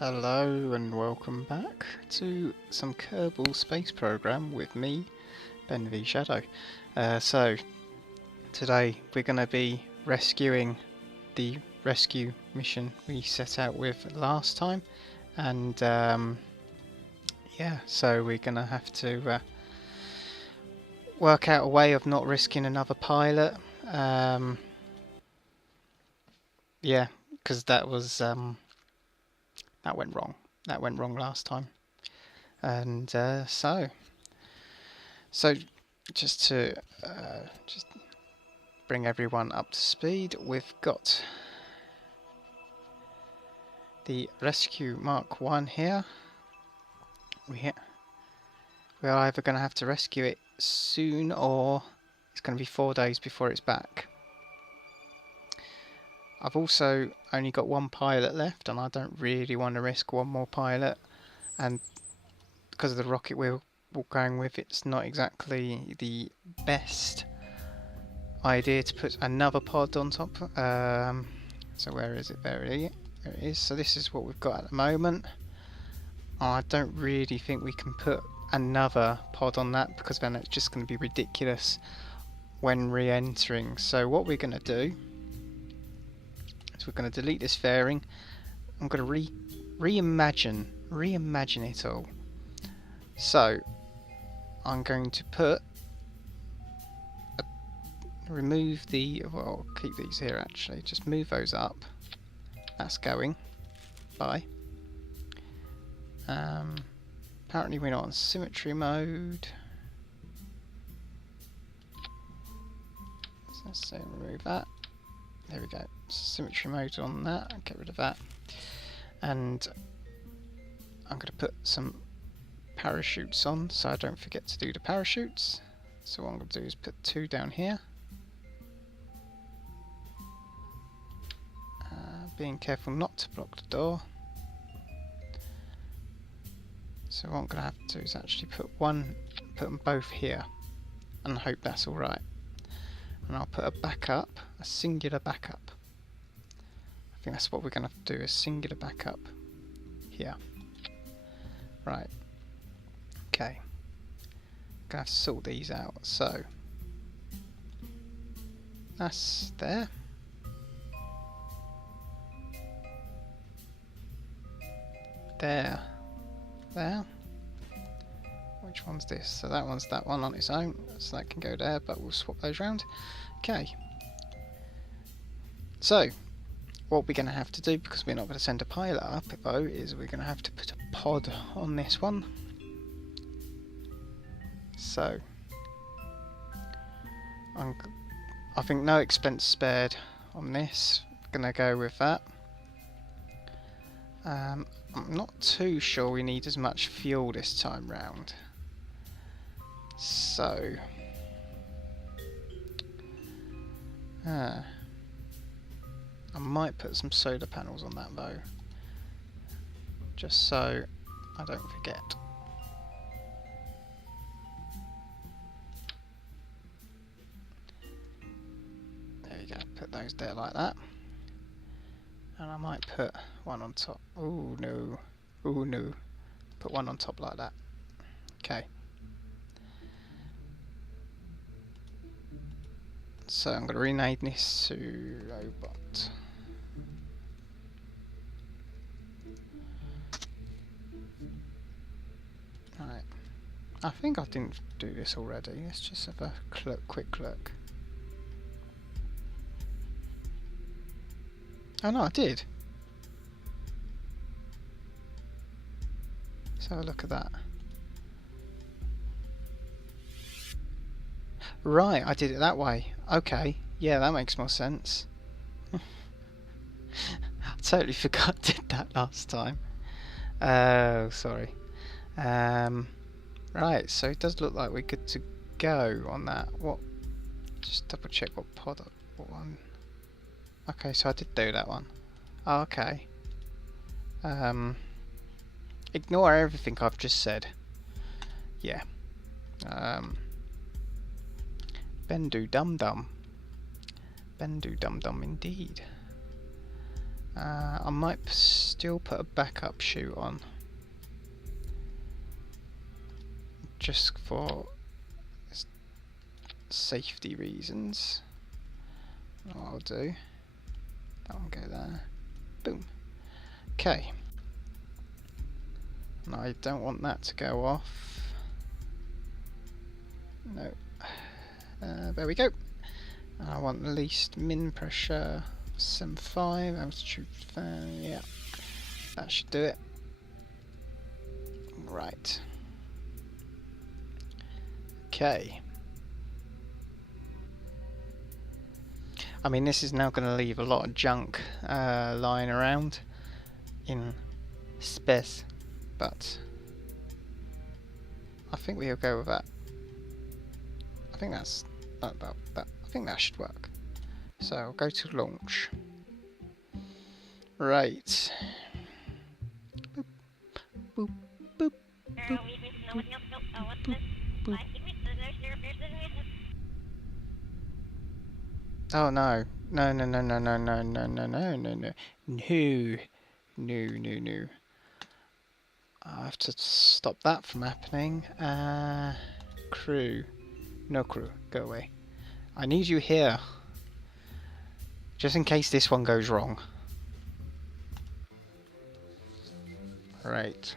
Hello and welcome back to some Kerbal space program with me, Ben V Shadow. So today we're going to be rescuing the rescue mission we set out with last time, and yeah, so we're going to have to work out a way of not risking another pilot. Yeah, because that went wrong. That went wrong last time, and so just to just bring everyone up to speed, we've got the Rescue Mark 1 here. We're either going to have to rescue it soon, or it's going to be 4 days before it's back. I've also only got one pilot left, and I don't really want to risk one more pilot, and because of the rocket we're going with, it's not exactly the best idea to put another pod on top. So where is it? There it is. So this is what we've got at the moment. I don't really think we can put another pod on that, because then it's just going to be ridiculous when re-entering. So what we're going to do is we're going to delete this fairing. I'm going to reimagine it all. So I'm going to remove well, keep these here actually, just move those up. That's going. Bye. Apparently we're not on symmetry mode. So let's say remove that. There we go. Symmetry mode on that. I'll get rid of that. And I'm going to put some parachutes on so I don't forget to do the parachutes. So what I'm going to do is put 2 down here. Being careful not to block the door. So what I'm going to have to do is actually put them both here, and hope that's alright. And I'll put a backup, a singular backup. I think that's what we're going to have to do, a singular backup here. Right. Okay. Going to have to sort these out. So that's there. There. Which one's this? So that one's that one on its own, so that can go there, but we'll swap those around. Okay. So what we're going to have to do, because we're not going to send a pilot up though, is we're going to have to put a pod on this one. So I think no expense spared on this. Gonna go with that. I'm not too sure we need as much fuel this time round. So I might put some solar panels on that though, just so I don't forget. There we go, put those there like that. And I might put one on top. Oh no. Oh no. Put one on top like that. Okay. So I'm going to rename this to Robot. Right. I think I didn't do this already. Let's just have a quick look. Oh no, I did. Let's have a look at that. Right, I did it that way. Okay, yeah, that makes more sense. I totally forgot I did that last time. Oh, sorry. Right, so it does look like we're good to go on that. What? Just double check what one. Okay, so I did do that one. Oh, okay. Ignore everything I've just said. Yeah. Bendu dum dum. Bendu dum dum indeed. I might still put a backup chute on. Just for safety reasons. What I'll do, that one go there. Boom. Okay. And I don't want that to go off. No. There we go. I want the least min pressure 7.5, altitude fan, yeah. That should do it. Right. Okay. I mean, this is now going to leave a lot of junk lying around in space, but I think we'll go with that. I think that's about that. I think that should work. So I'll go to launch. Right. Boop, boop, boop, boop, boop, boop, boop. Oh no. No, no, no, no, no, no, no, no, no, no, no. No. No, no, no. I have to stop that from happening. Crew. No crew. Go away. I need you here. Just in case this one goes wrong. Right.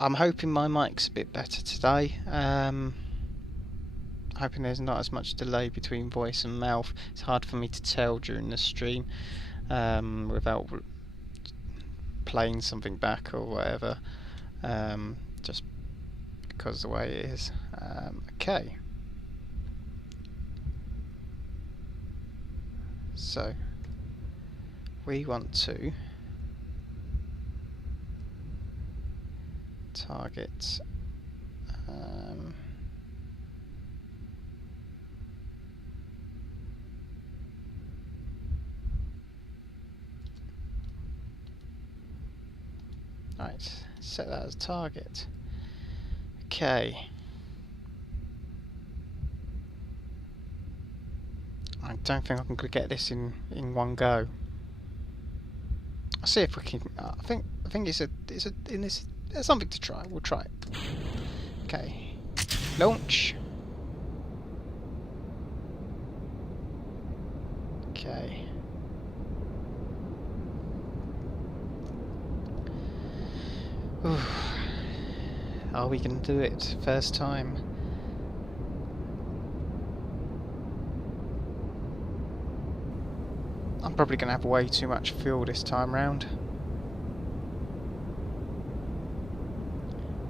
I'm hoping my mic's a bit better today. Hoping there's not as much delay between voice and mouth. It's hard for me to tell during the stream without playing something back or whatever. Just because of the way it is. Okay. So we want to target right, set that as target. Okay. I don't think I can get this in one go. I'll see if we can. I think it's something to try. We'll try it. Okay. Launch. Okay. Ooh. Are we gonna do it first time? I'm probably going to have way too much fuel this time round.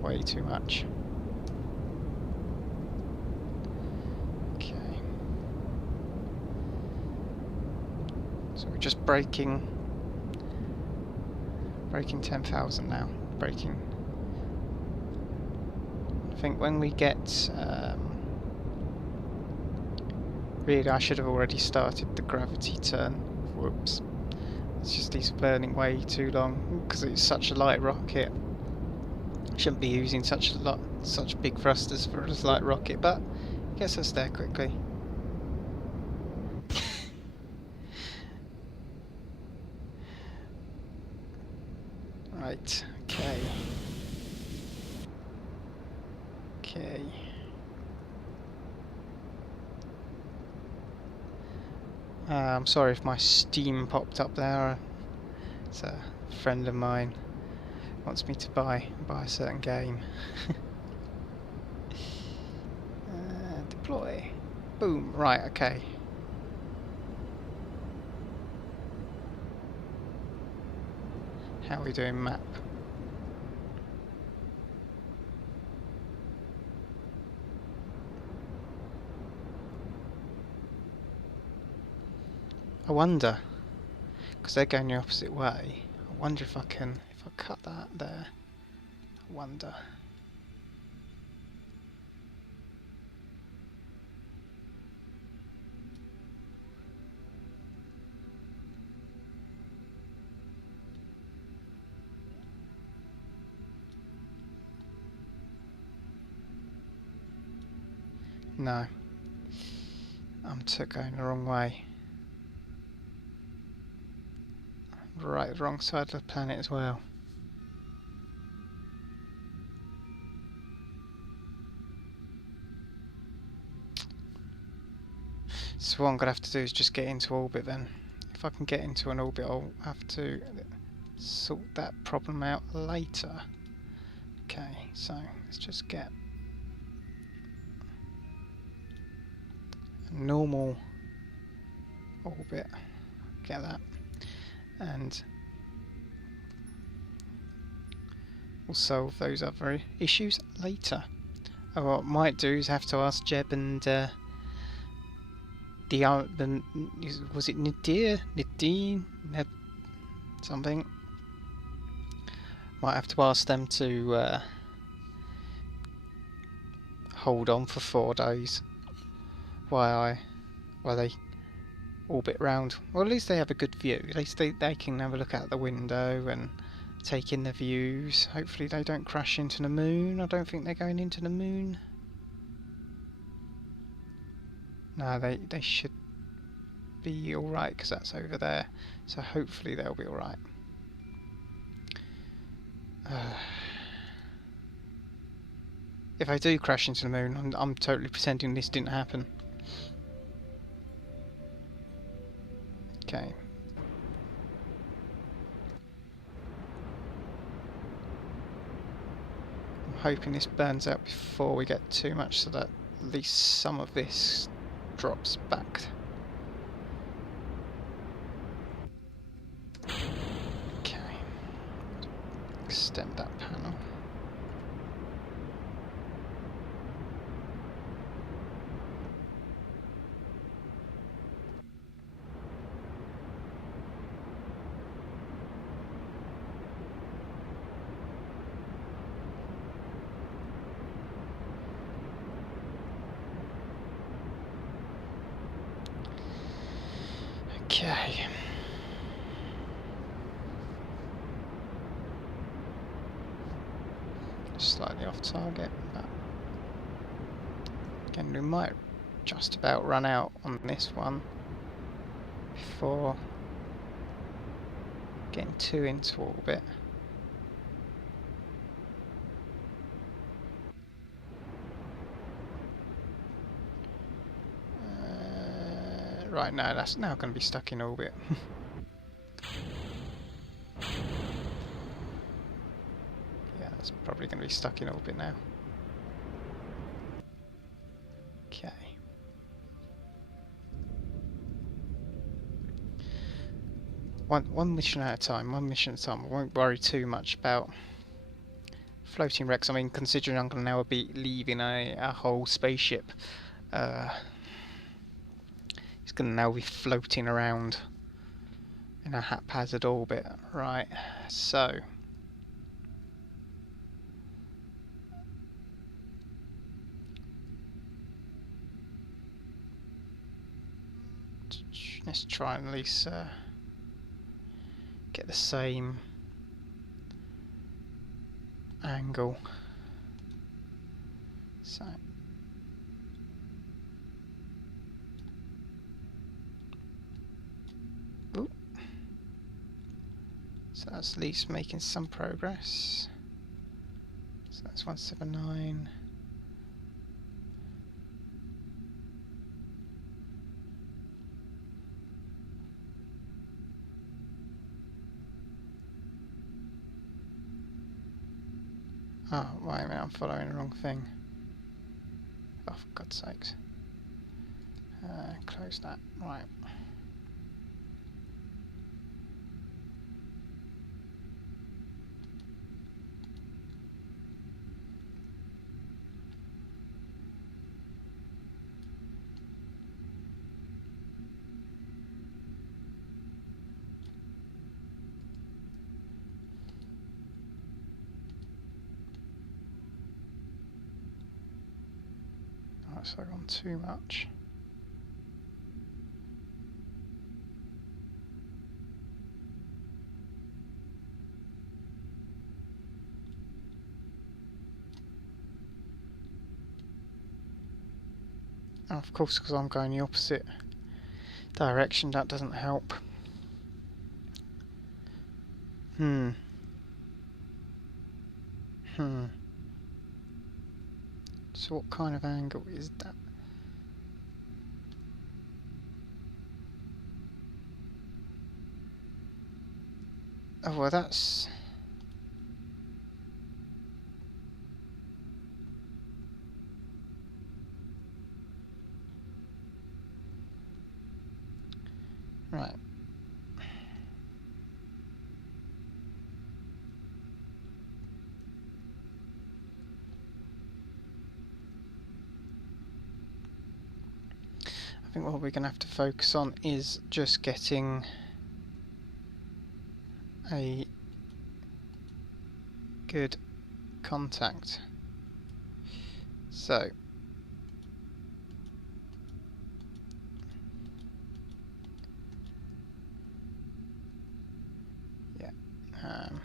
Way too much. Okay. So we're just braking 10,000 now. Braking. I think when we get... really, I should have already started the gravity turn. Whoops. It's just he's burning way too long because it's such a light rocket. Shouldn't be using such big thrusters for a light rocket, but I guess us there quickly. Right, okay. Okay. I'm sorry if my Steam popped up there. It's a friend of mine wants me to buy a certain game. Deploy. Boom. Right. Okay. How are we doing map? I wonder, because they're going the opposite way. I wonder if I cut that there. I wonder. No. I'm going the wrong way. Right, the wrong side of the planet as well. So what I'm going to have to do is just get into orbit then. If I can get into an orbit, I'll have to sort that problem out later. Okay, so let's just get a normal orbit. Get that. And we'll solve those other issues later. Oh, what I might do is have to ask Jeb and was it Nadine, something. Might have to ask them to hold on for 4 days while they orbit round. Well, at least they have a good view. At least they can have a look out the window and take in the views. Hopefully they don't crash into the moon. I don't think they're going into the moon. No, they should be alright because that's over there. So hopefully they'll be alright. If I do crash into the moon, I'm totally pretending this didn't happen. Okay. I'm hoping this burns out before we get too much so that at least some of this drops back. Okay. Extend that panel. Okay. Slightly off target, but again we might just about run out on this one before getting too into orbit. Right, now that's now going to be stuck in orbit. Yeah, that's probably going to be stuck in orbit now. Okay. One mission at a time, one mission at a time. I won't worry too much about floating wrecks. I mean, considering I'm going to now be leaving a whole spaceship, it's going to now be floating around in a haphazard orbit. Right, so let's try and at least get the same angle. So ooh. So that's at least making some progress. So that's 179. Oh, wait a minute, I'm following the wrong thing. Oh, for God's sakes. Close that. Right. So I've gone too much. And of course, because I'm going the opposite direction, that doesn't help. Hmm. Hmm. So what kind of angle is that? Oh, well that's... Right. I think what we're going to have to focus on is just getting a good contact. So, yeah. Gonna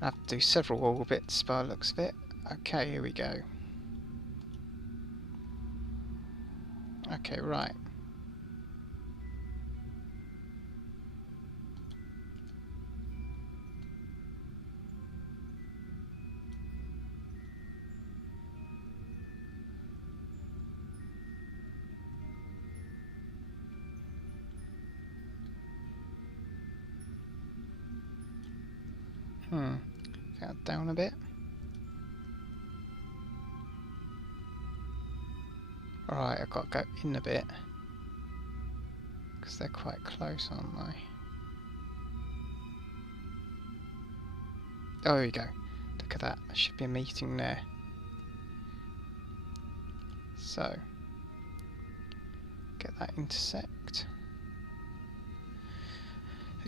have to do several orbits by the looks of it. Okay, here we go. Okay, right. Down a bit. Alright, I've got to go in a bit. Because they're quite close, aren't they? Oh, here we go. Look at that. There should be a meeting there. So, get that intersect.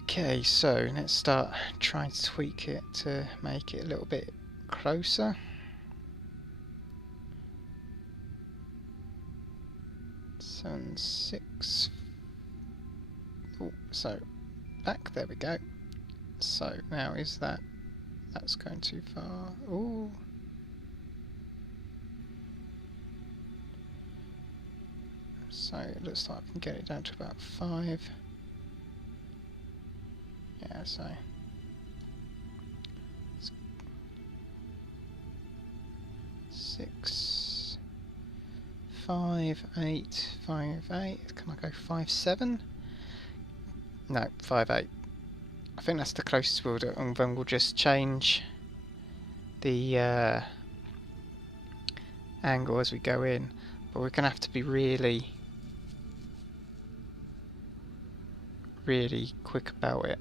Okay, so let's start trying to tweak it to make it a little bit closer. Seven, 6. Oh, so back. There we go. So now is that's going too far? Oh. So it looks like I can get it down to about 5. Yeah, so 6, 5, 8, 5, 8. Can I go 5, 7? No, 5, 8. I think that's the closest we'll do, and then we'll just change the angle as we go in. But we're going to have to be really quick about it.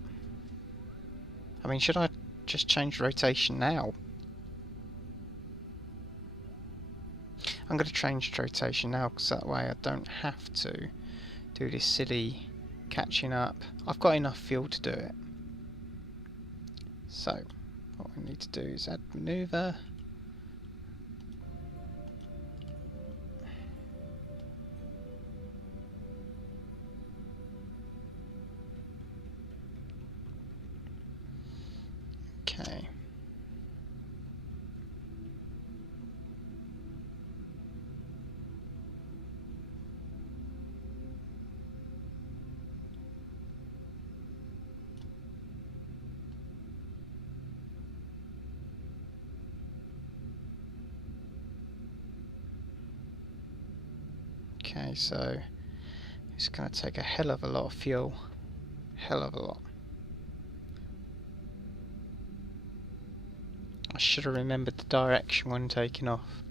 I mean, should I just change rotation now? I'm going to change rotation now because that way I don't have to do this silly catching up. I've got enough fuel to do it. So, what we need to do is add maneuver. Okay. Okay, so it's going to take a hell of a lot of fuel. Hell of a lot. I should have remembered the direction when taking off.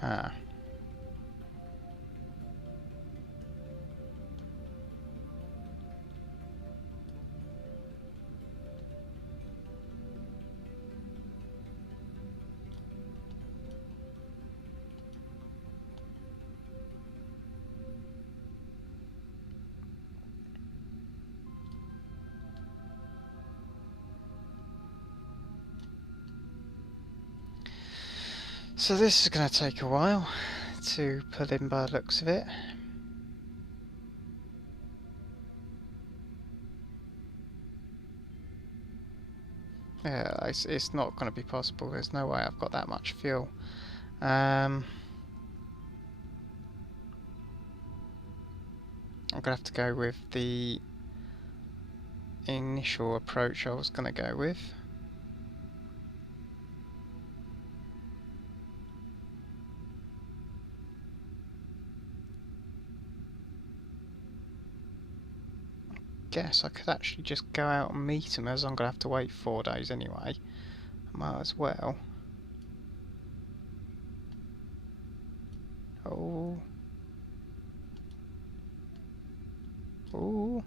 Ah. So this is going to take a while to pull in by the looks of it. Yeah, it's not going to be possible. There's no way I've got that much fuel. I'm going to have to go with the initial approach I was going to go with. Guess I could actually just go out and meet him, as I'm going to have to wait 4 days anyway. Might as well. Oh. Oh.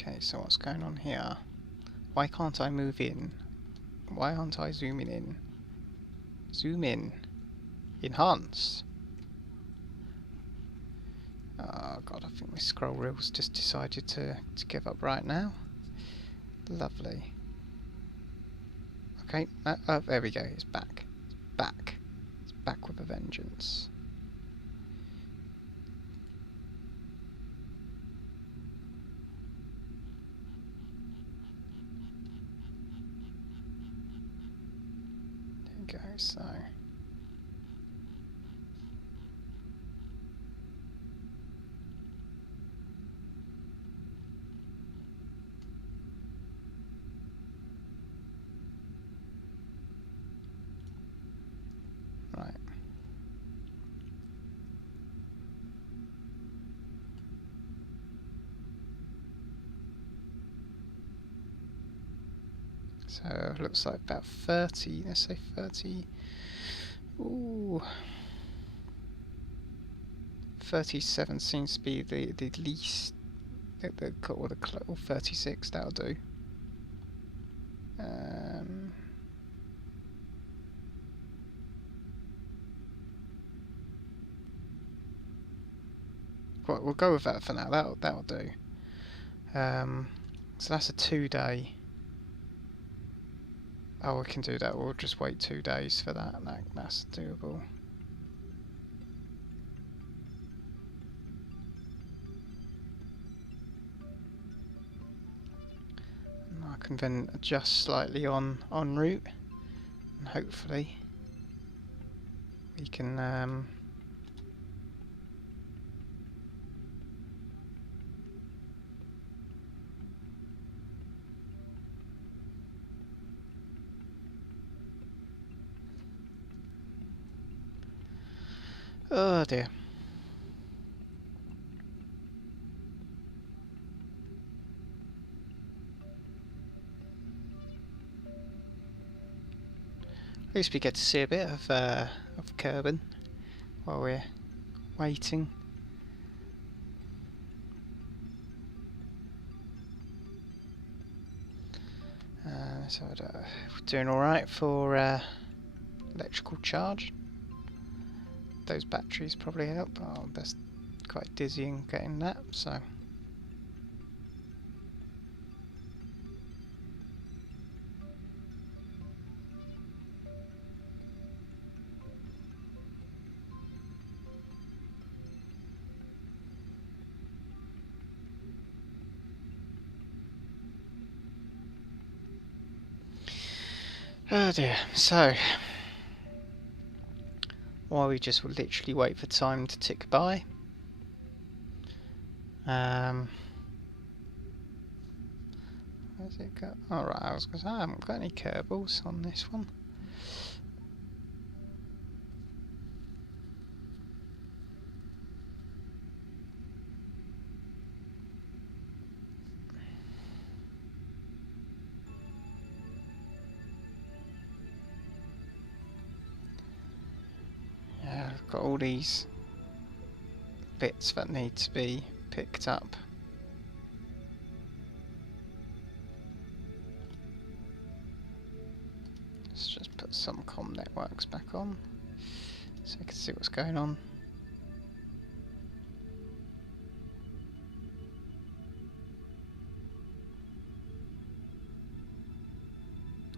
Okay, so what's going on here? Why can't I move in? Why aren't I zooming in? Zoom in. Enhance. Oh god, I think my scroll wheel's just decided to give up right now. Lovely. Okay, oh, there we go, it's back. It's back. It's back with a vengeance. There we go, so... Right. So, looks like about 30, let's say 30... Ooh... 37 seems to be the least... or 36, that'll do. Right, we'll go with that for now. That'll do. So that's a 2-day. Oh, we can do that. We'll just wait 2 days for that. That's doable. And I can then adjust slightly en route, and hopefully we can. Oh dear. At least we get to see a bit of Kerbal while we're waiting. So we're doing all right for electrical charge. Those batteries probably help. Oh, that's quite dizzying getting that, so. Oh dear, so while we just literally wait for time to tick by, where's it go? Alright, I was going to say I haven't got any Kerbals on this one. Got all these bits that need to be picked up. Let's just put some comm networks back on so we can see what's going on.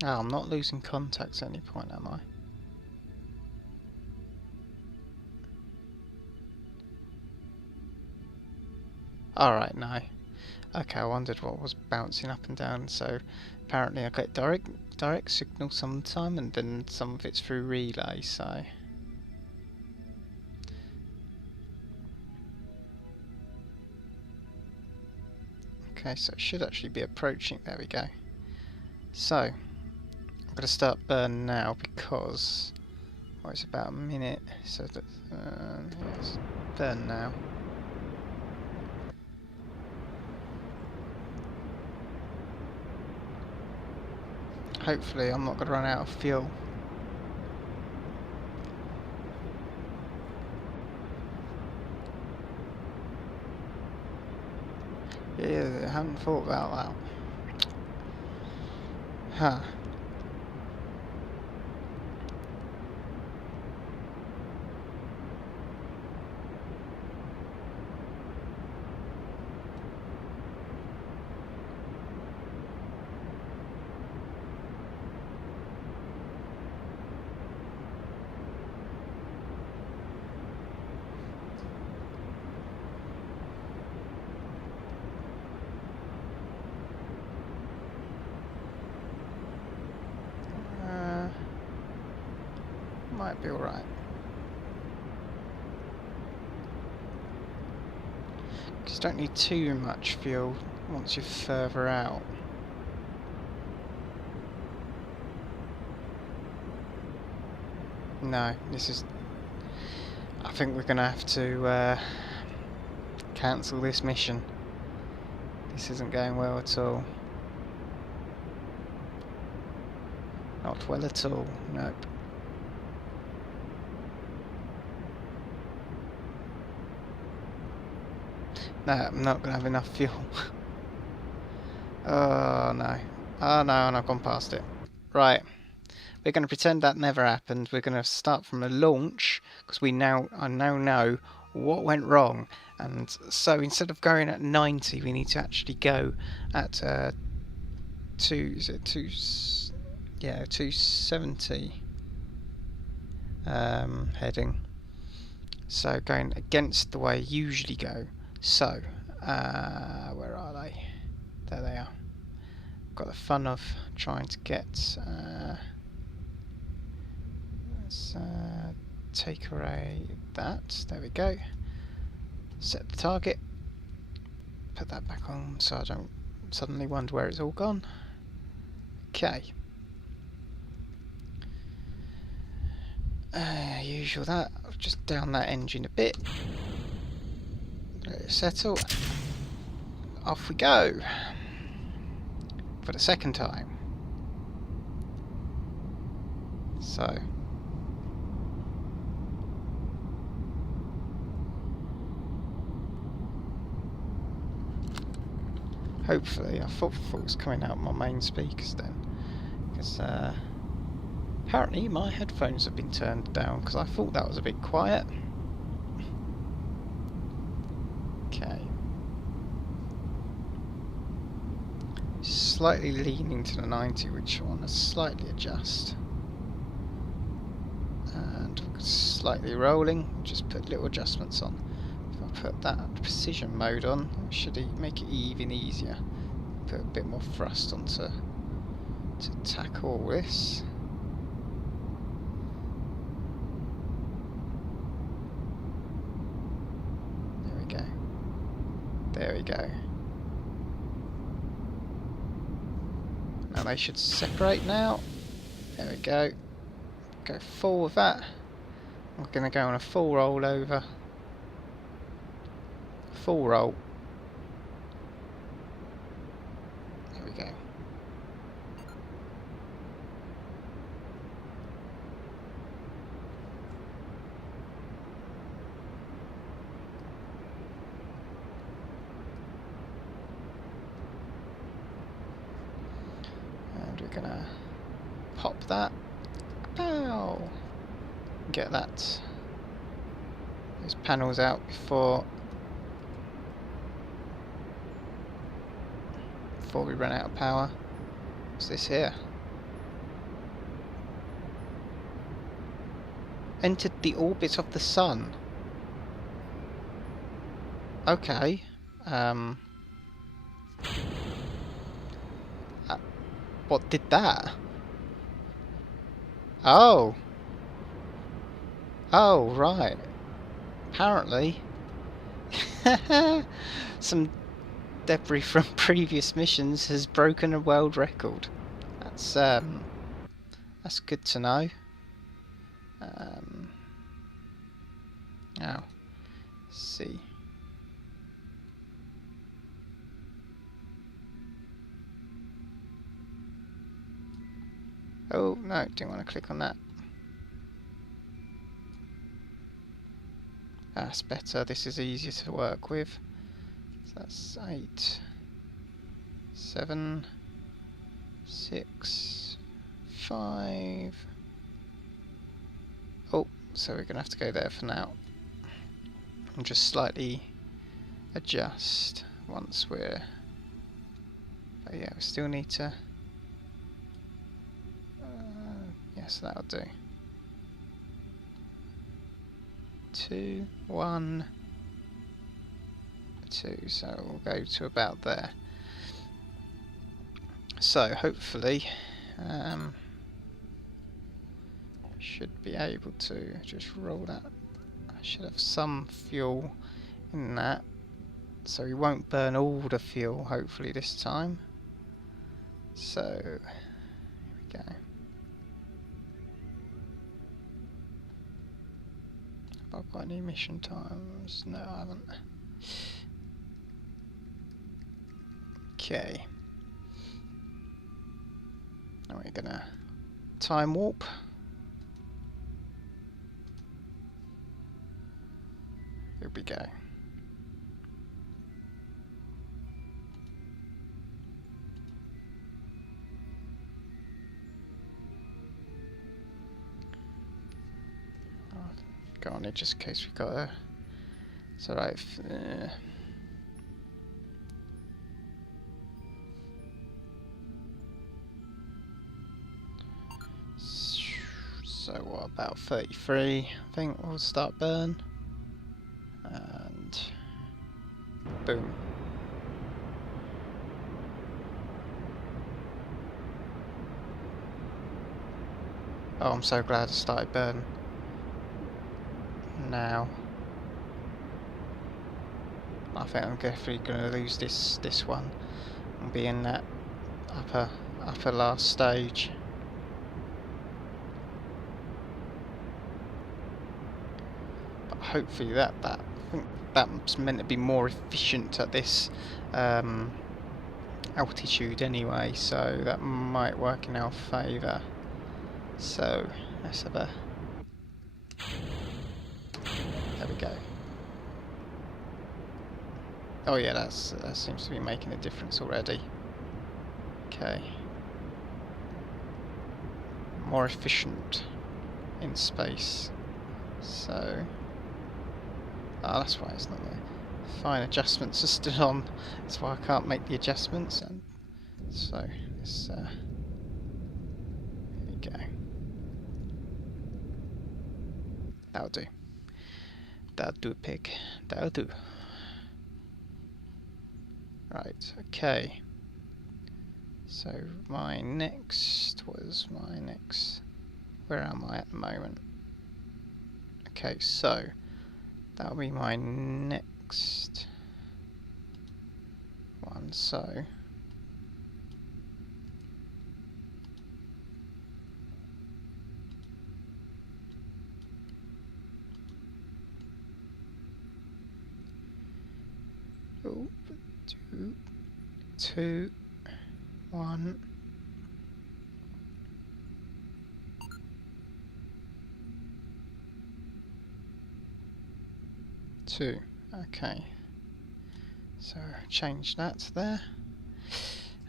Oh, I'm not losing contact at any point, am I? Alright, no. Okay, I wondered what was bouncing up and down, so apparently I get direct signal sometime and then some of it's through relay, so... Okay, so it should actually be approaching, there we go. So, I'm going to start burn now because... Well, it's about a minute, so that... yes, burn now. Hopefully I'm not going to run out of fuel. Yeah, I hadn't thought about that. Huh. Might be alright. Because you don't need too much fuel once you're further out. No, this is... I think we're going to have to cancel this mission. This isn't going well at all. Not well at all, nope. No, I'm not going to have enough fuel. Oh no. Oh no, and I've gone past it. Right. We're going to pretend that never happened. We're going to start from the launch, because I now know what went wrong. And so instead of going at 90, we need to actually go at 270 heading. So going against the way I usually go. So, where are they? There they are. Got the fun of trying to get... let's take away that. There we go. Set the target. Put that back on so I don't suddenly wonder where it's all gone. Okay. Usual that. I'll just down that engine a bit. Let it settle. Off we go. For the second time. So. Hopefully, I thought it was coming out my main speakers then. Because apparently my headphones have been turned down because I thought that was a bit quiet. Okay. Slightly leaning to the 90, which I want to slightly adjust. And slightly rolling, just put little adjustments on. If I put that precision mode on, it should make it even easier. Put a bit more thrust onto to tackle all this. There we go. There we go. Now they should separate now. There we go. Go full with that. I'm going to go on a full roll over. Full roll. There we go. gonna pop that. Pow! Get those panels out before we run out of power. What's this here? Entered the orbit of the sun. Okay. What did that? Oh. Oh, right. Apparently. Some debris from previous missions has broken a world record. That's good to know. Now, let's see. Oh no, didn't want to click on that. That's better. This is easier to work with. So that's 8, 7, 6, 5. Oh, so we're gonna have to go there for now. And just slightly adjust once we're. But yeah, we still need to. Yes, that'll do. 2, 1, 2. So we'll go to about there. So hopefully, should be able to just roll that. I should have some fuel in that, so we won't burn all the fuel. Hopefully this time. So here we go. Have I got any mission times? No, I haven't. Okay. Now we're gonna time warp. Here we go. Go on it just in case we got a. It's alright. So what about 33? I think we'll start burn. And boom. Oh, I'm so glad I started burn now. I think I'm definitely going to lose this one and be in that upper last stage. But hopefully I think that's meant to be more efficient at this altitude anyway, so that might work in our favour. So let's have a. There we go. Oh yeah, that seems to be making a difference already. Okay. More efficient in space. So. Ah, that's why it's not there. Fine, adjustments are still on. That's why I can't make the adjustments. And so this. There we go. That'll do. That'll do, pig. That'll do. Right, okay. So my next. Where am I at the moment? Okay, so that'll be my next one. So oh, 2, 1. Okay, so change that to there,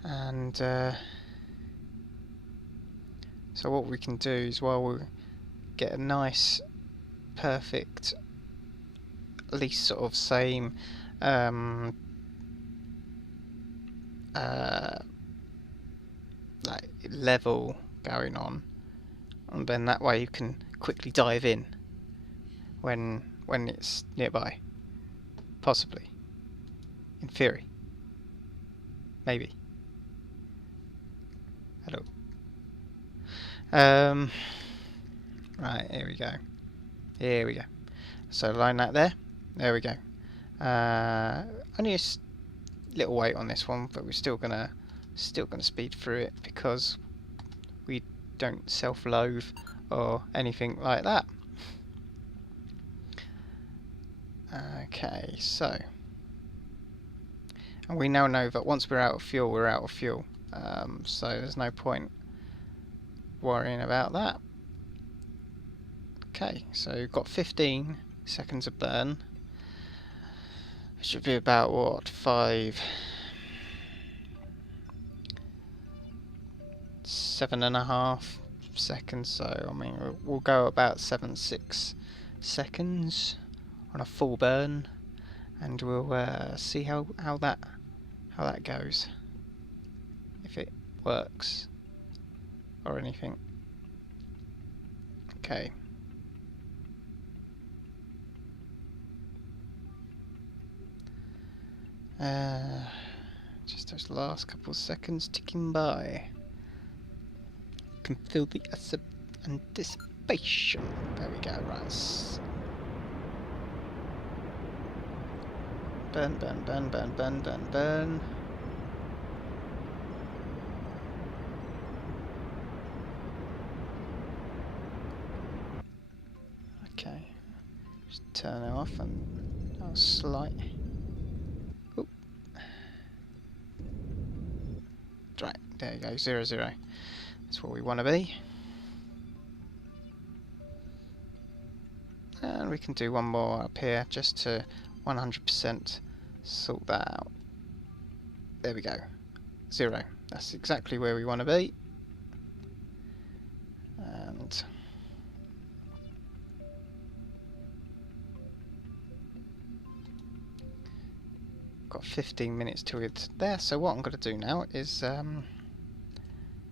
and So what we can do is, while we get a nice, perfect, at least sort of same like level going on, and then that way you can quickly dive in when it's nearby, possibly, in theory, maybe. Hello. Right, here we go. Here we go. So line that there. There we go. Only a little wait on this one, but we're still gonna speed through it because we don't self-loathe or anything like that. Okay, so, and we now know that once we're out of fuel, we're out of fuel. So there's no point worrying about that. Okay, so we've got 15 seconds of burn. It should be about, what, 7.5 seconds. So I mean, we'll go about 7-6 seconds on a full burn, and we'll see how that goes, if it works or anything. Okay. Just those last couple of seconds ticking by. Can feel the anticipation. There we go, right. Burn, burn, burn, burn, burn, burn, burn. Okay. Just turn it off and I'll slight. Oop. Right, there you go, 0, 0. That's what we want to be. And we can do one more up here just to 100% sort that out. There we go. 0. That's exactly where we want to be. And got 15 minutes till it's there. So what I'm going to do now is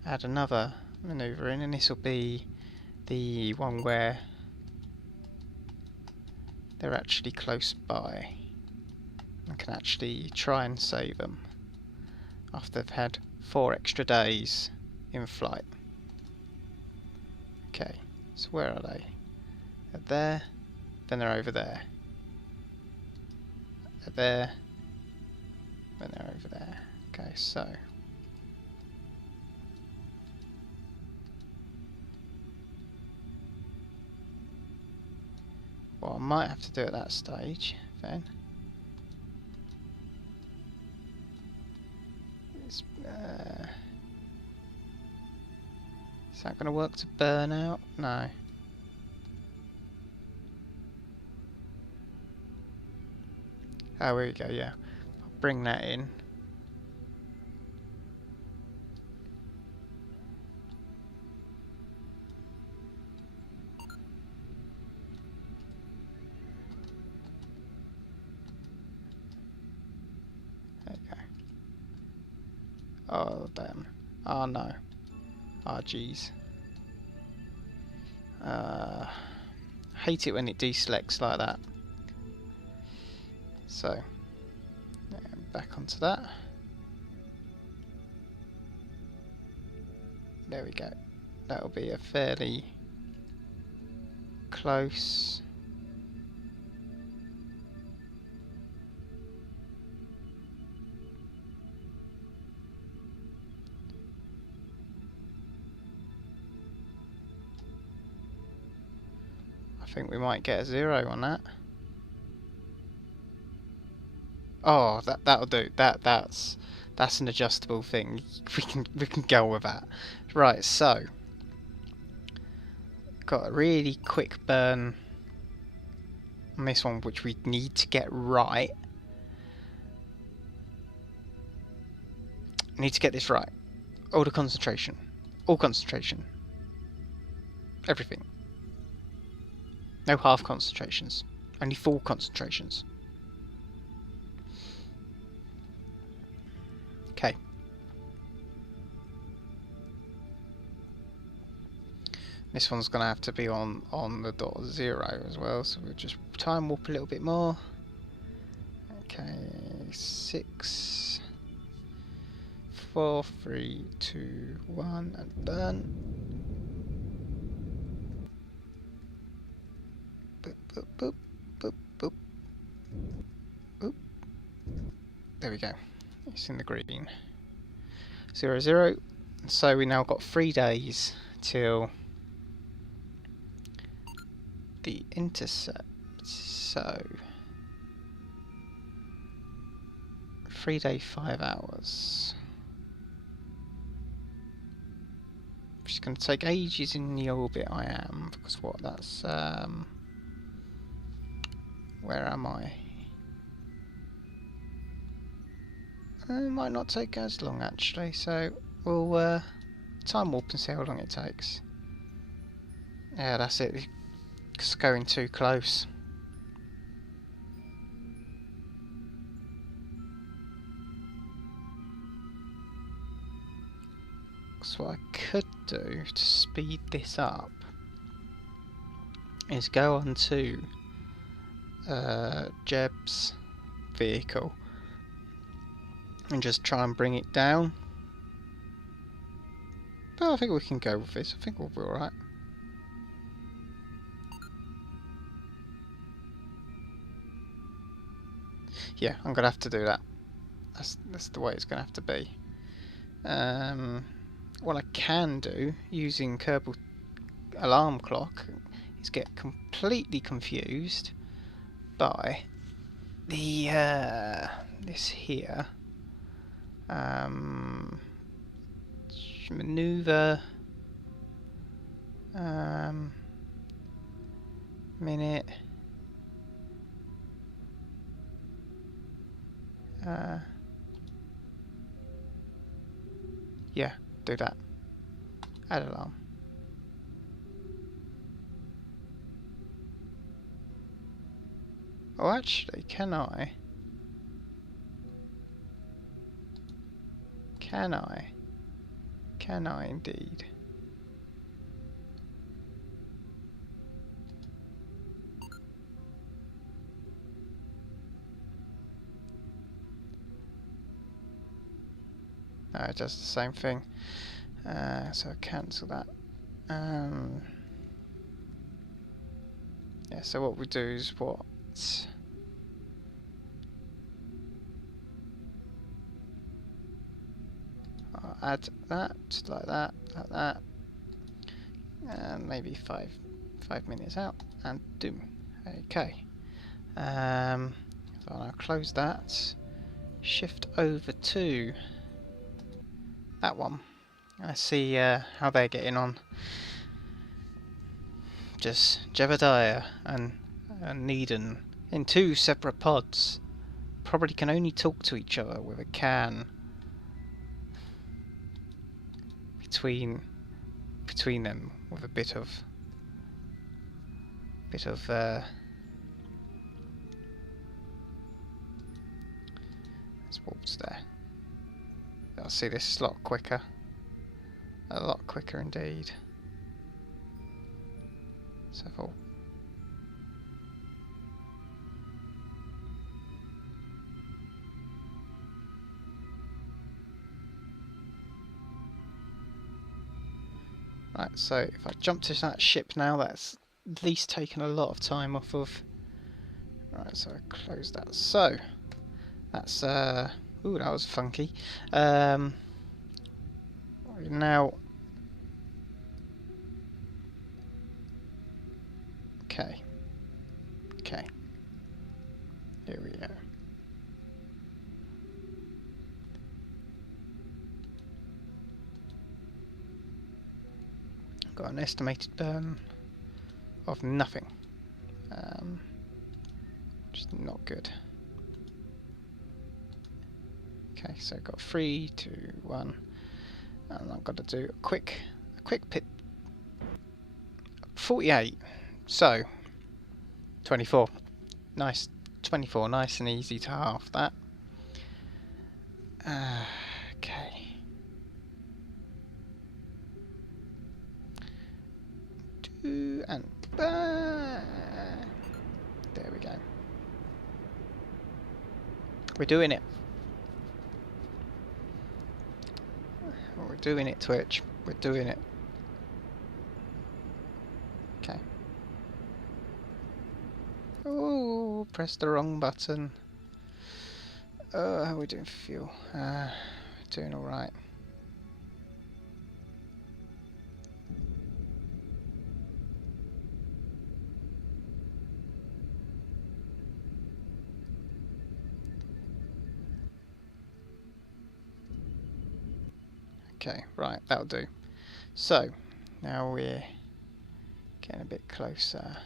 add another manoeuvre in, and this will be the one where they're actually close by. I can actually try and save them after they've had 4 extra days in flight. Okay, so where are they? They're there, then they're over there. They're there, then they're over there. Okay, so what I might have to do at that stage then is that going to work to burn out? No. Oh, here we go, yeah. I'll bring that in. There you go. Oh, damn. Oh, no. Oh, jeez. Hate it when it deselects like that. So, back onto that. There we go. That'll be a fairly close. I think we might get a 0 on that. Oh, that'll do. That's an adjustable thing. We can go with that. Right, so got a really quick burn on this one, which we need to get right. Need to get this right. All concentration. Everything. No half concentrations. Only full concentrations. Okay. This one's going to have to be on the dot 0 as well, so we'll just time warp a little bit more. Okay, 6, 4, 3, 2, 1, and burn. Boop, boop, boop, boop, boop, boop. There we go. It's in the green. 0, 0. So we now got 3 days till the intercept. So 3 day 5 hours. Which is going to take ages in the orbit I am, because what, that's where am I? It might not take as long actually, so we'll time warp and see how long it takes. Yeah, that's it. It's going too close. So what I could do to speed this up is go on to Jeb's vehicle and just try and bring it down. But I think we can go with this. I think we'll be alright. Yeah, I'm going to have to do that. That's the way it's going to have to be. What I can do, using Kerbal alarm clock, is get completely confused by the this here. Maneuver minute yeah, do that. Add alarm. Oh, actually, can I? Can I? Can I indeed? No, it does the same thing. So cancel that. Yeah, so what we do is what? I'll add that, like that, and maybe five minutes out, and doom. Okay. So I'll close that. Shift over to that one. Let's see how they're getting on. Just Jebediah and Needon in 2 separate pods. Probably can only talk to each other with a can between them, with a bit of warps there. I'll see this is a lot quicker indeed. So for right, so if I jump to that ship now, that's at least taken a lot of time off of. Right, so I close that. So that's ooh, that was funky. Now, okay, here we go. Got an estimated burn of nothing. Just not good. Okay, so got 3, 2, 1, and I've got to do a quick 48. So 24. Nice. 24. Nice and easy to half that. Okay. And there we go. We're doing it. We're doing it, Twitch. We're doing it. Okay. Oh, press the wrong button. How are we doing for fuel? Doing alright. Okay, right, that'll do. So, now we're getting a bit closer.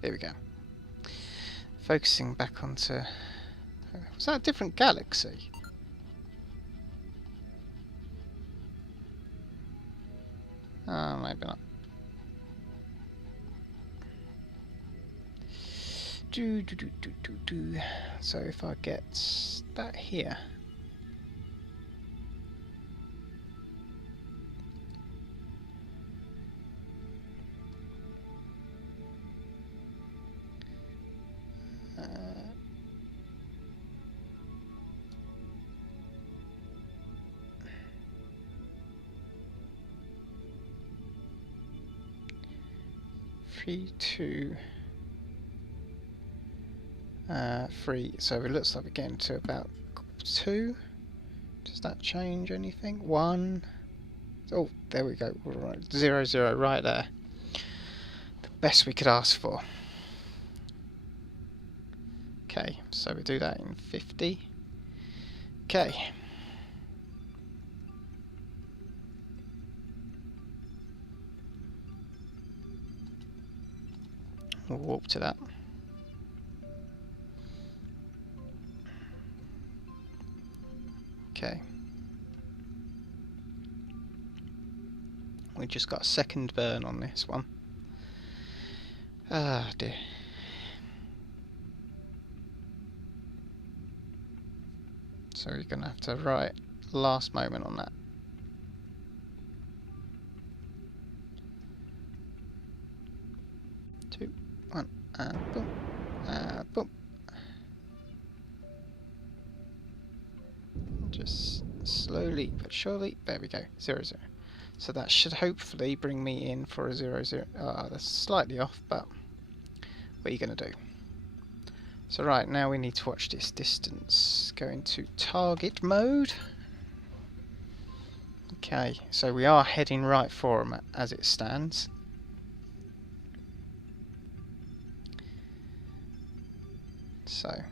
Here we go. Focusing back onto... Was that a different galaxy? Oh, maybe not. So if I get that here. Three, 2, 3. So it looks like we're getting to about 2. Does that change anything? 1. Oh, there we go. Right. 0, 0, right there. The best we could ask for. Okay, so we do that in 50. Okay. We'll warp to that. Okay. We just got a second burn on this one. Ah dear. So you're going to have to write last moment on that. Two, 1, and boom, boom. Just slowly but surely. There we go. 0, 0. So that should hopefully bring me in for a 0, 0. That's slightly off, but what are you going to do? So right, now we need to watch this distance. Go into target mode. Okay, so we are heading right for them as it stands. So, I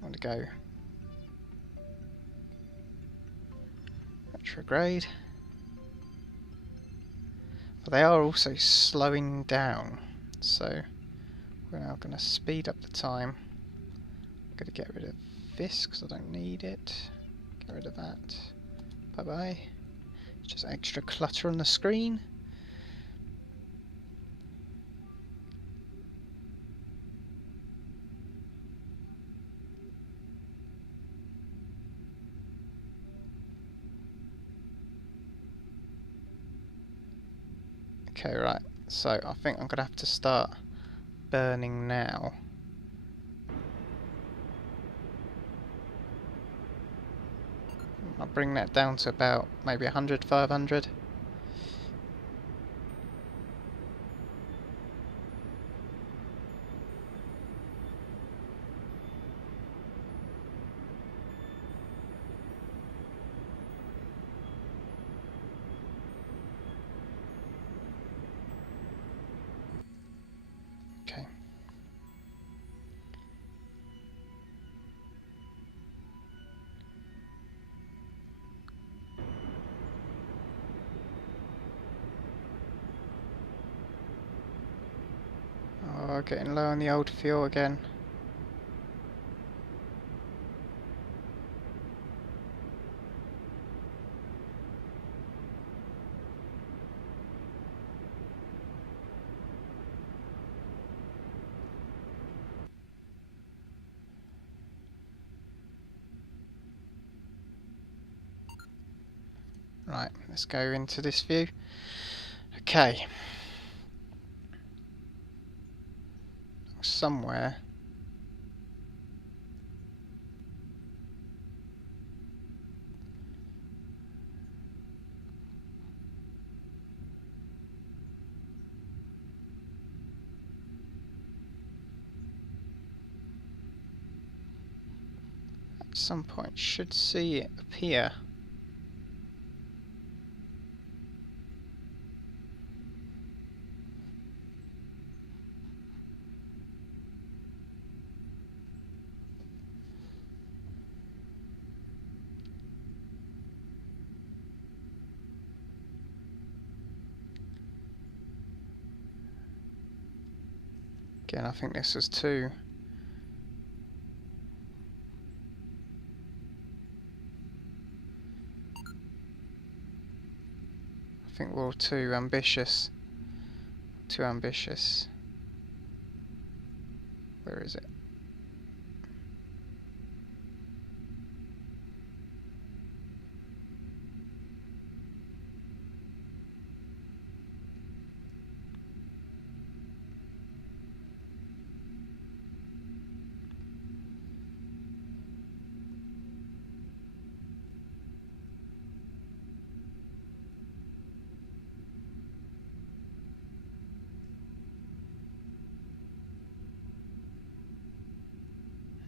want to go retrograde. But they are also slowing down, so we're now going to speed up the time. I'm going to get rid of this because I don't need it. Get rid of that. Bye bye. Just extra clutter on the screen. Okay, right. So I think I'm going to have to start burning now. I'll bring that down to about maybe 100, 500. Okay. Oh, getting low on the old fuel again. Right, let's go into this view. Okay. Somewhere. At some point should see it appear. Again, I think this was 2. I think we're all too ambitious. Too ambitious. Where is it?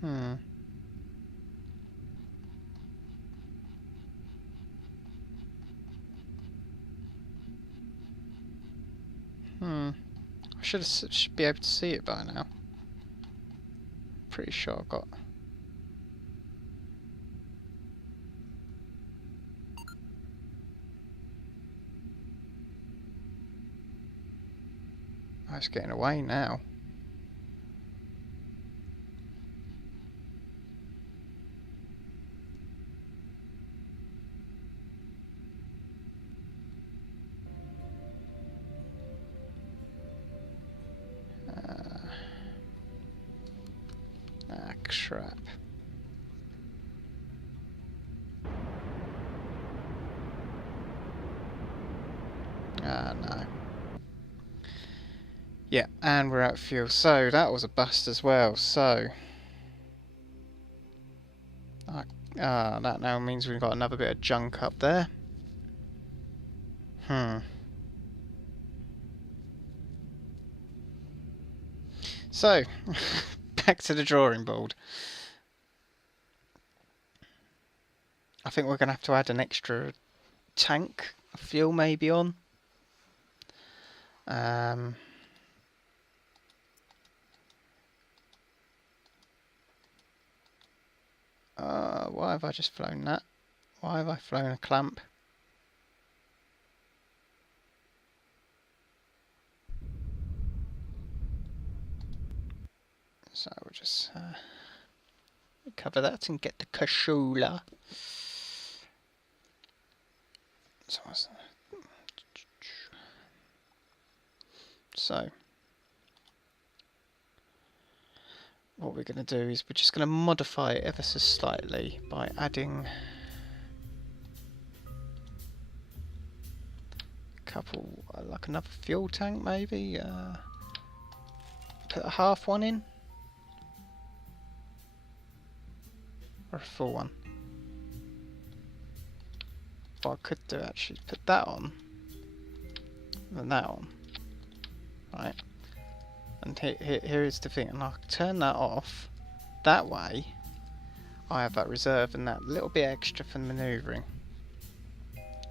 Hmm. I should be able to see it by now. Pretty sure I've got. Oh, it's getting away now. Crap. No. Yeah, and we're out of fuel. So that was a bust as well. So that now means we've got another bit of junk up there. So back to the drawing board. I think we're gonna have to add an extra tank of fuel maybe on. Why have I just flown that? Why have I flown a clamp? So we'll just cover that and get the cashola. So what we're going to do is we're just going to modify it ever so slightly by adding a couple, like another fuel tank maybe. Put a half one in, or a full one. What I could do actually is put that on, and that on, right? And here is the thing, and I'll turn that off. That way, I have that reserve and that little bit extra for manoeuvring.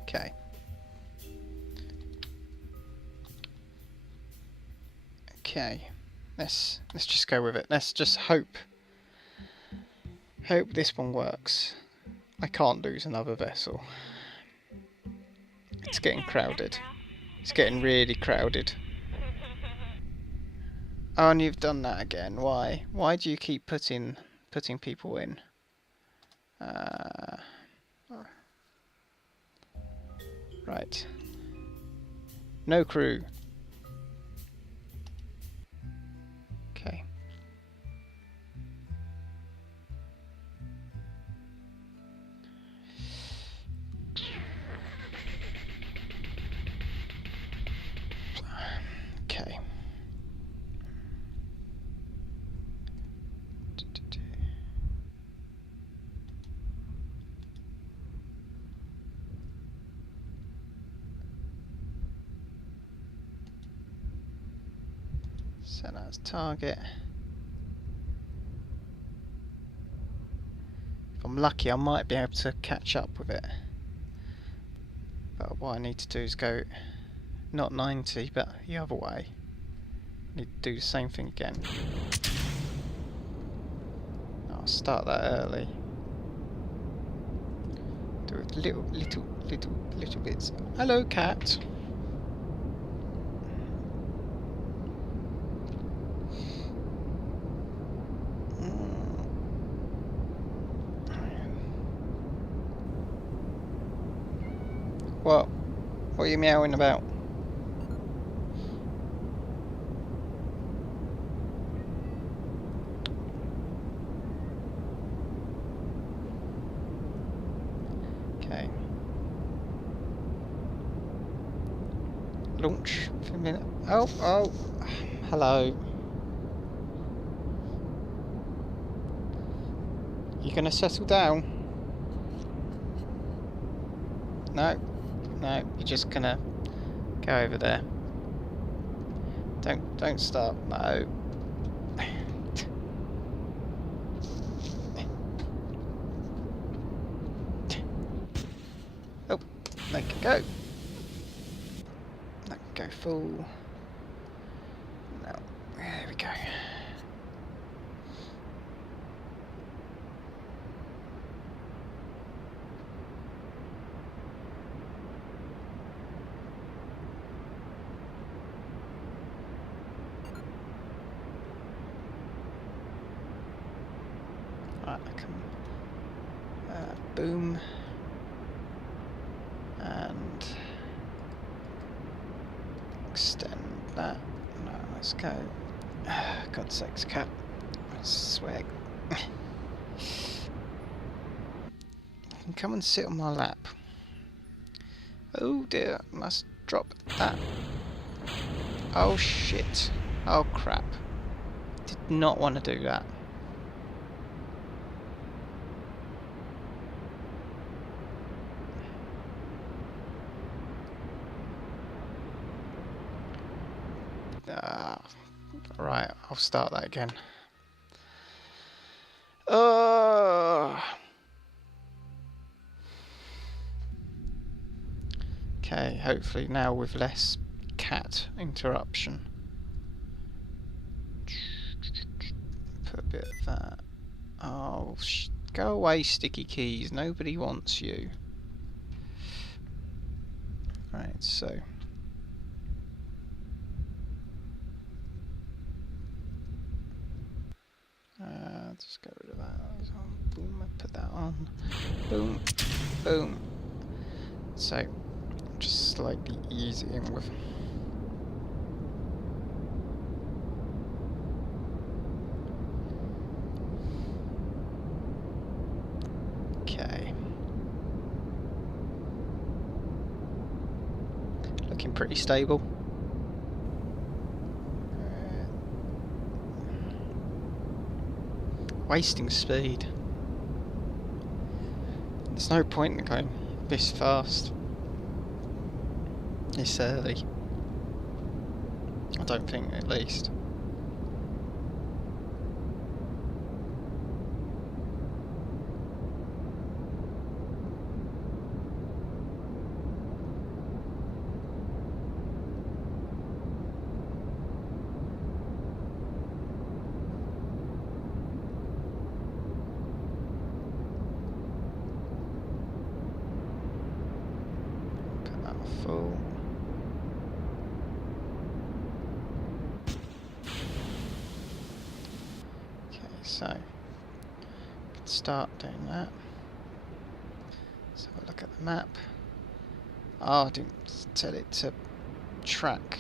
Okay. Okay. Let's just go with it. Let's just hope this one works. I can't lose another vessel. It's getting crowded. It's getting really crowded. Oh, and you've done that again. Why? Why do you keep putting people in? Right. No crew. Okay. Okay. Set that as target. If I'm lucky, I might be able to catch up with it. But what I need to do is go not 90, but the other way. I need to do the same thing again. I'll start that early. Do it little bits. Hello, cat. What? What are you meowing about? Okay. Launch for a minute. Oh. Hello. You gonna settle down? No, you're just gonna go over there. Don't start. No. Oh, that can go. That can go full. No, there we go. Right, I can boom and extend that. No, let's go. God's sakes, cat. I swear. You can come and sit on my lap. Oh dear, must drop that. Oh shit. Oh crap. Did not want to do that. Right, I'll start that again. Okay, hopefully now with less cat interruption. Put a bit of that. Oh, go away, sticky keys. Nobody wants you. Right, so. Just get rid of that. Boom, put that on. Boom, boom. So, just slightly ease it in with. Okay. Looking pretty stable. Wasting speed. There's no point in going this fast. This early. I don't think, at least. Full. Okay, so let's start doing that. So we'll look at the map. Oh, I didn't tell it to track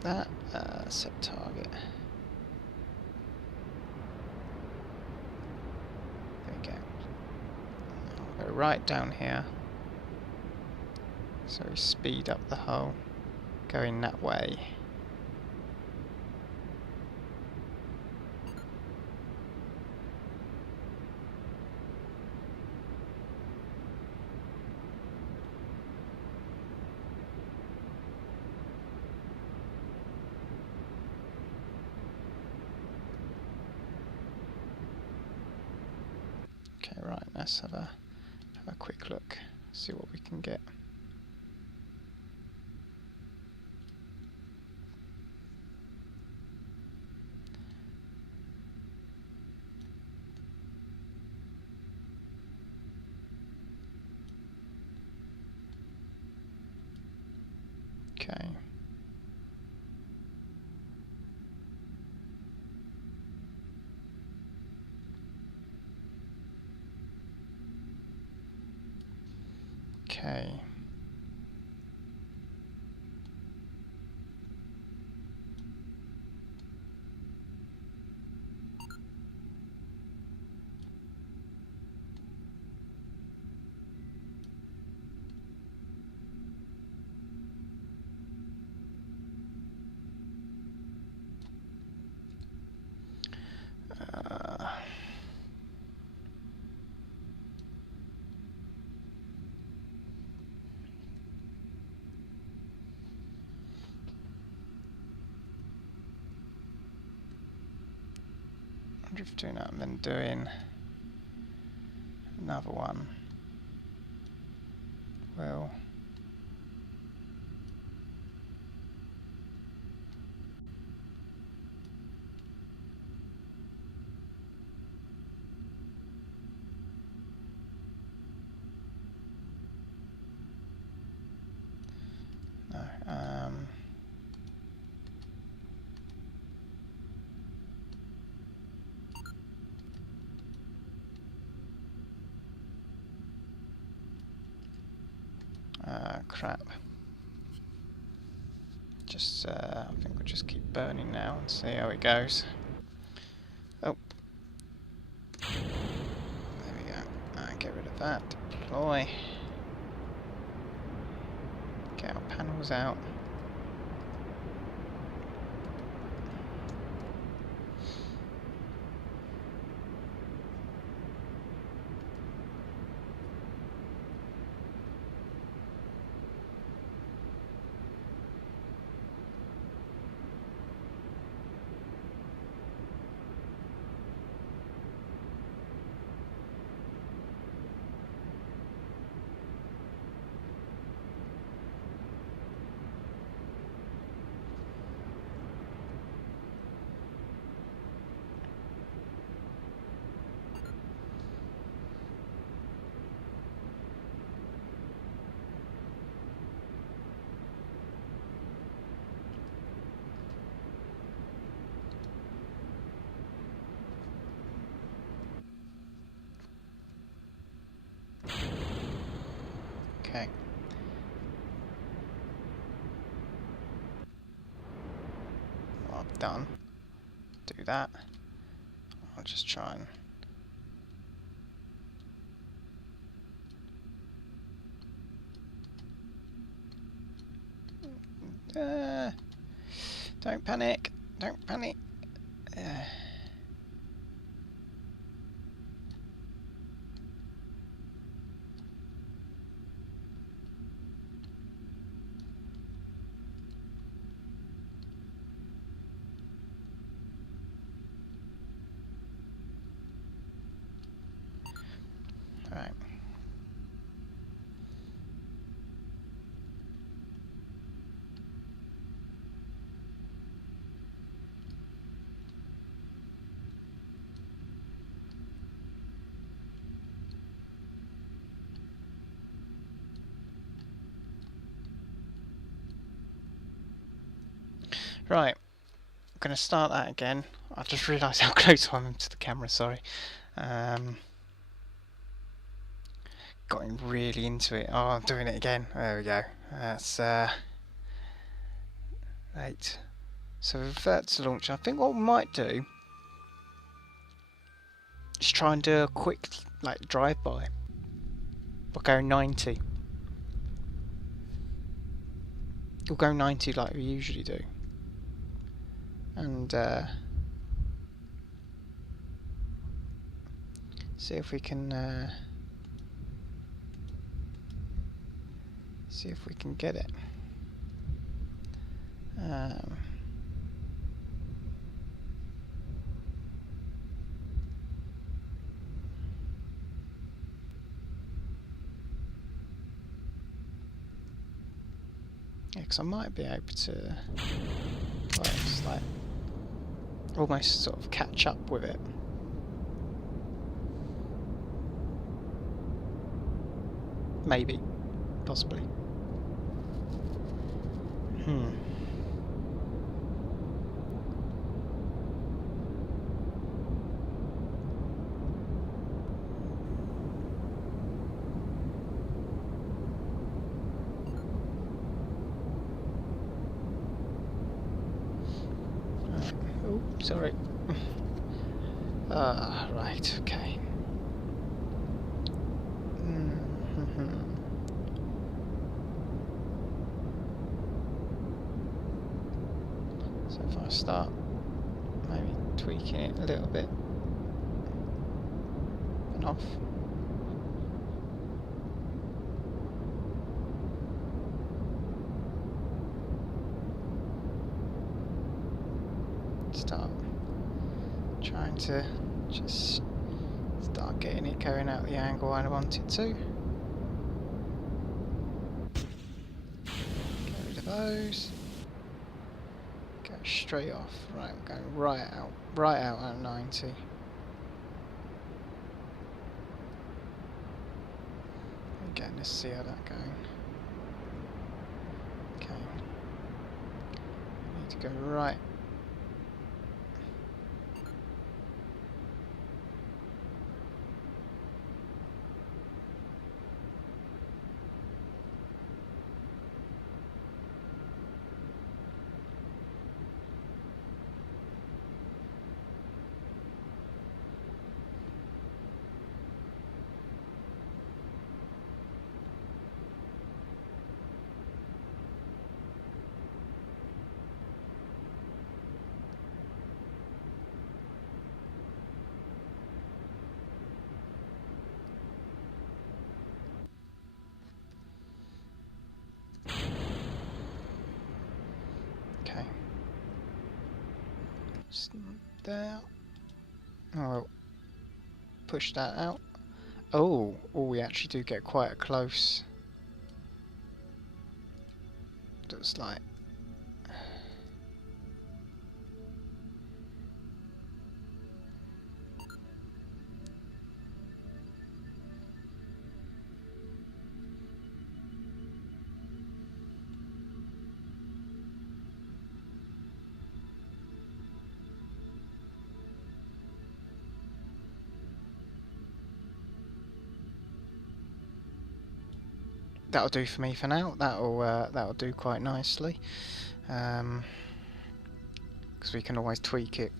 that. Set target. There we go. I'll go right down here. So we speed up the hull, going that way. Okay, right, let's have a quick look, see what we can get. Okay. Okay. Uh, wonder if doing that and then doing another one will. No. Crap. Just, I think we'll just keep burning now and see how it goes. Oh. There we go. Get rid of that. Deploy. Get our panels out. Okay. What I've done. Do that. I'll just try and... don't panic. Don't panic. Alright. Right. I'm going to start that again. I just realised how close I am to the camera, sorry. Got really into it. Oh, I'm doing it again. There we go. That's right. So revert to launch. I think what we might do is try and do a quick drive-by. We'll go 90. We'll go 90 like we usually do. And see if we can get it. Yeah, because I might be able to, well, it's like almost sort of catch up with it. Maybe, possibly. Oh, sorry. Right, okay. So if I start maybe tweaking it a little bit and off. Start trying to just start getting it going out the angle I want it to. Get rid of those. Go straight off. Right, I'm going right out at 90. Again, let's see how that's going. Okay. Need to go right. Okay. There. Oh, well, push that out. Oh, we actually do get quite close. Looks like. That'll do for me for now. That'll do quite nicely, because we can always tweak it.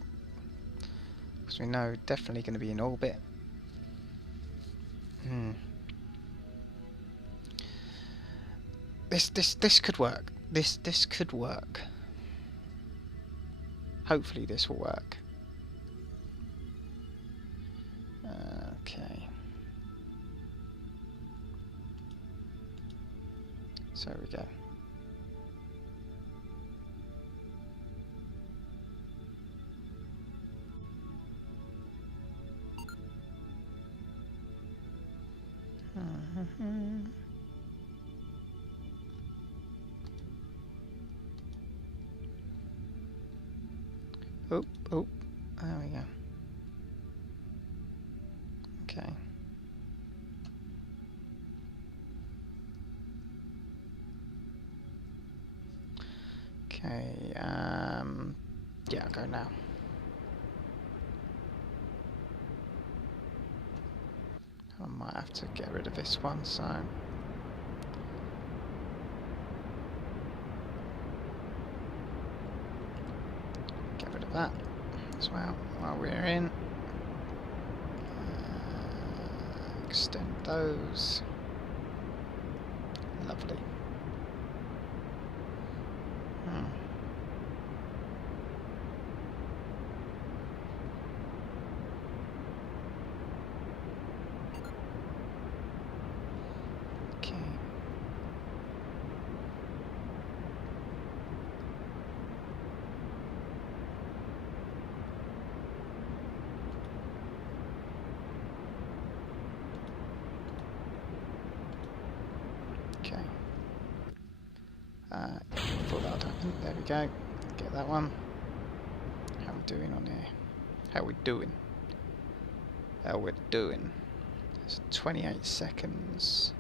Because we know definitely going to be in orbit. This could work. This could work. Hopefully this will work. Okay. So there we go. Oh, there we go. Okay. Okay, yeah, I'll go now. I might have to get rid of this one, so... Get rid of that as well while we're in. Extend those. Lovely. Okay. Okay. Thought that would happen. There we go. Get that one. How we doing on here? How we doing? How we're doing? It's 28 seconds.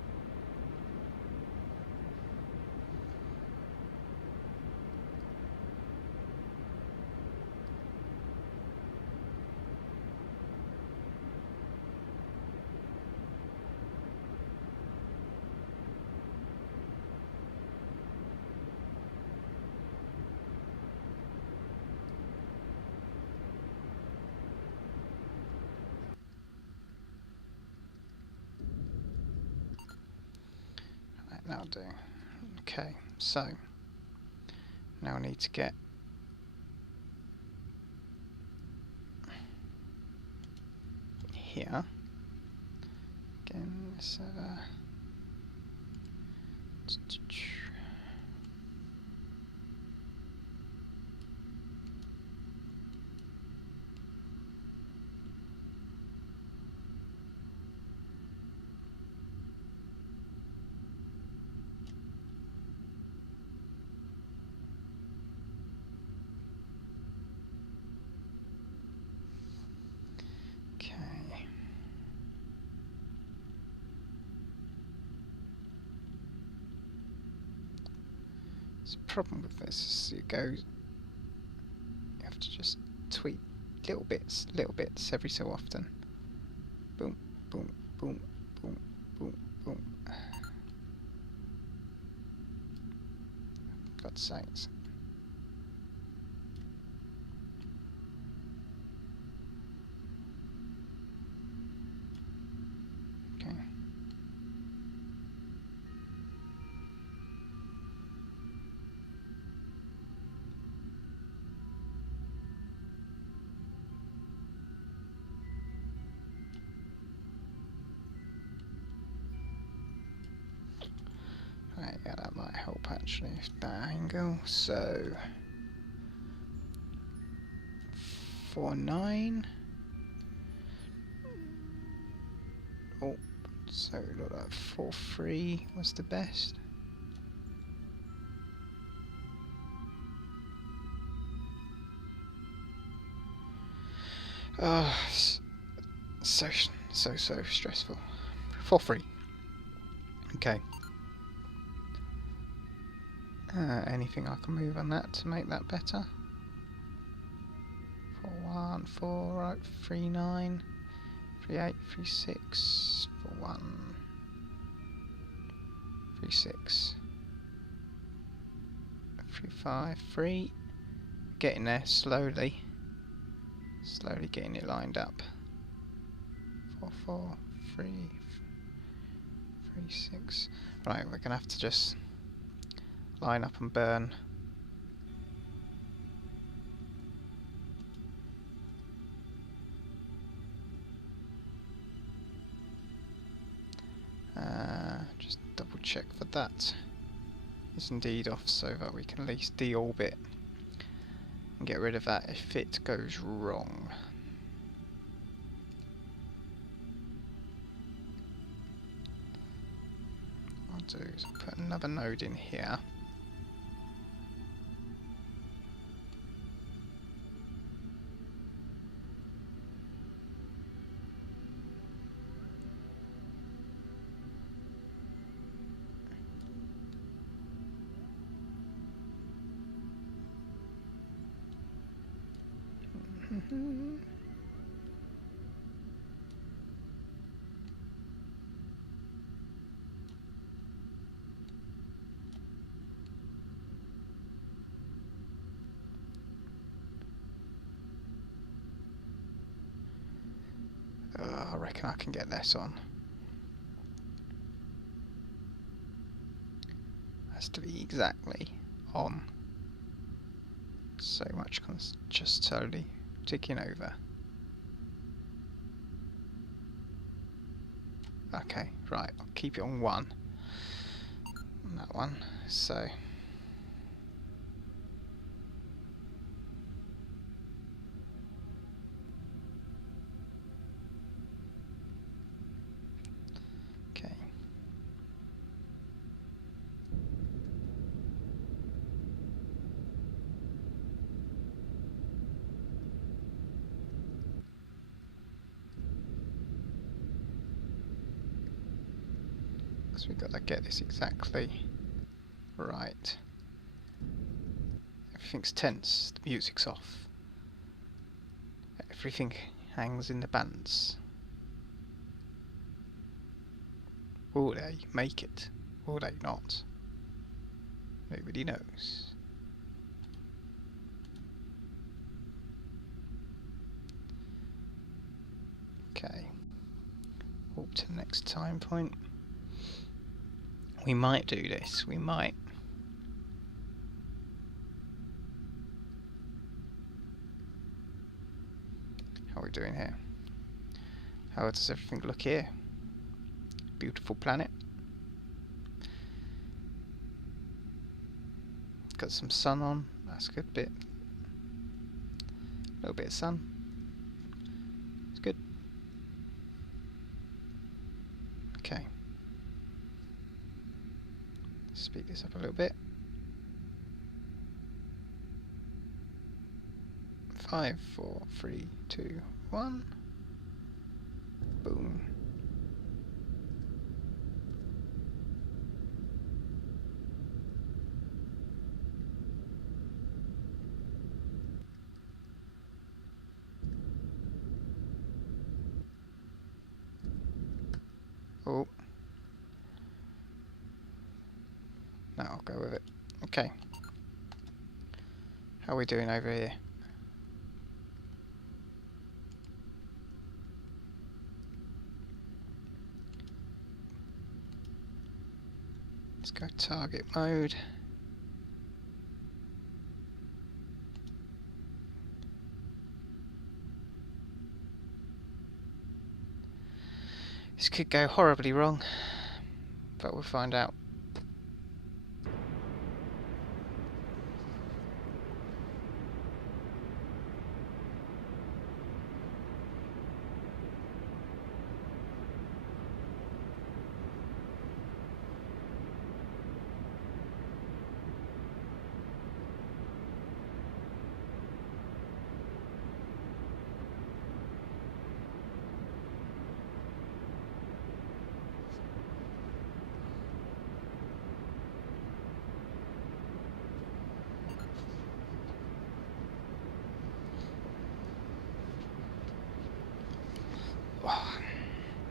That'll do. Okay, so now I need to get here again. So the problem with this is you have to just tweak little bits every so often. Boom, boom, boom, boom, boom, boom. God's sakes. Okay. Right, yeah, that might help actually, that angle. So 4.9. Oh, so it looked like 4.3 was the best. Oh, so stressful. 4.3. Okay. Anything I can move on that to make that better? 4.1, 4, right, 3.9, 3.8, 3.6, 4.1, 3.6, 3.5, 3. Getting there slowly. Slowly getting it lined up. 4.4, 3, 3.6. Right, we're gonna have to just line up and burn. Just double check for that is indeed off, so that we can at least deorbit and get rid of that if it goes wrong. What I'll do is I'll put another node in here. I reckon I can get this on. Has to be exactly on. So much just slowly ticking over. Okay, right, I'll keep it on 1. On that one, so. Okay. because we've got to get this exactly right. Everything's tense, the music's off. Everything hangs in the balance. Will they make it? Will they not? Nobody knows. Okay. Walk to the next time point. We might do this, we might. How are we doing here? How does everything look here? Beautiful planet. Got some sun on, that's a good bit. A little bit of sun. It's good. Okay. Speed this up a little bit. 5, 4, 3, 2, 1. Boom. Oh. No, I'll go with it. Okay. How are we doing over here? Let's go target mode. This could go horribly wrong, but we'll find out.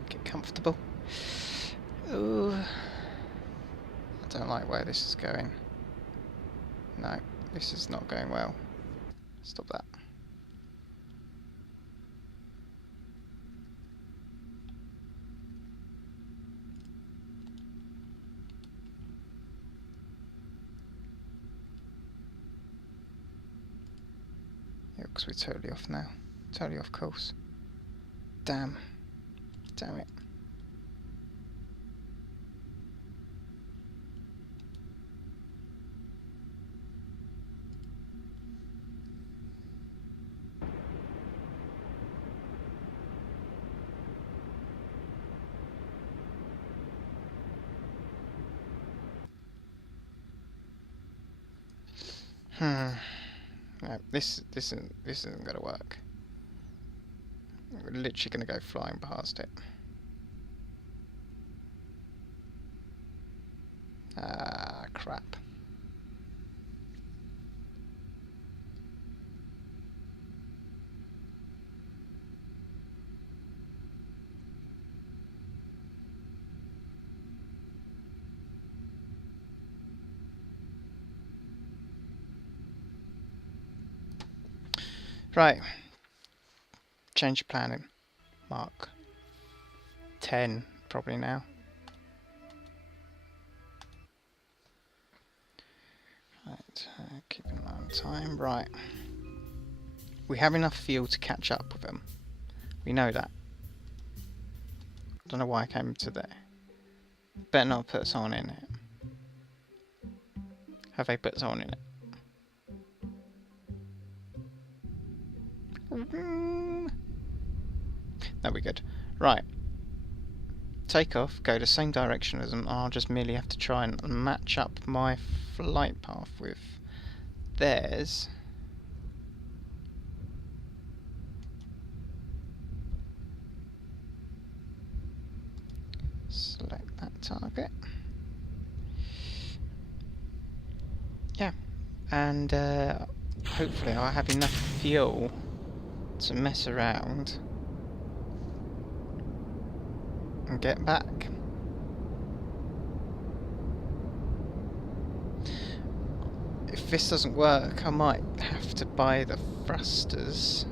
Get comfortable. Ooh. I don't like where this is going. No, this is not going well. Stop that. Yeah, because we're totally off now. Totally off course. Damn. Damn it. No, this isn't gonna work. We're literally gonna go flying past it. Ah, crap. Right. Change your planning. Mark 10 probably now. Right, keep an eye on time. Right. We have enough fuel to catch up with them. We know that. I don't know why I came to there. Better not put someone in it. Have they put someone in it? No, we're good. Right. Take off, go the same direction as them. I'll just merely have to try and match up my flight path with theirs. Select that target. Yeah, and hopefully I'll have enough fuel to mess around and get back. If this doesn't work, I might have to buy the thrusters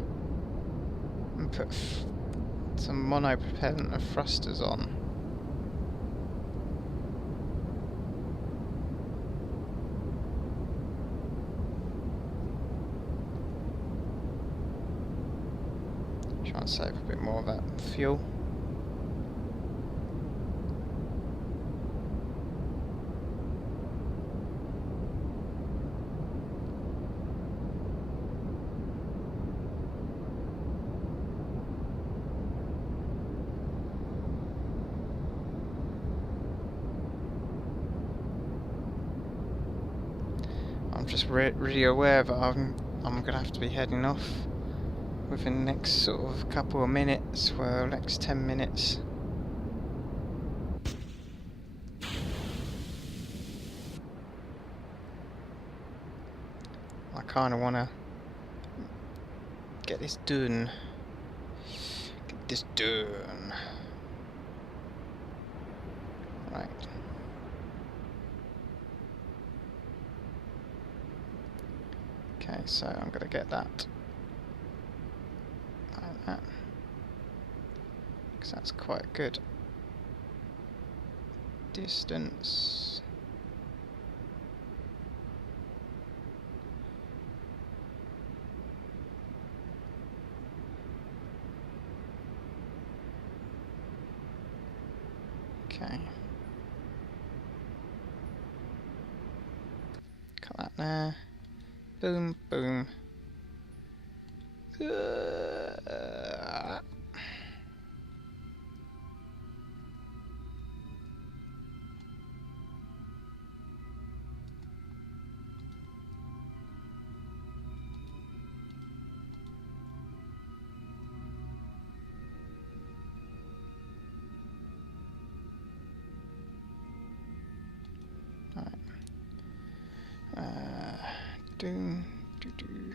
and put some monopropellant of thrusters on. Try and save a bit more of that fuel. I'm just really aware that I'm gonna have to be heading off within the next sort of couple of minutes, well, next 10 minutes. I kind of want to get this done. Get this done. Right. Okay, so I'm going to get that. Like that. Because that's quite good distance. Okay. Cut that there. Boom, boom. Doom, doo doo.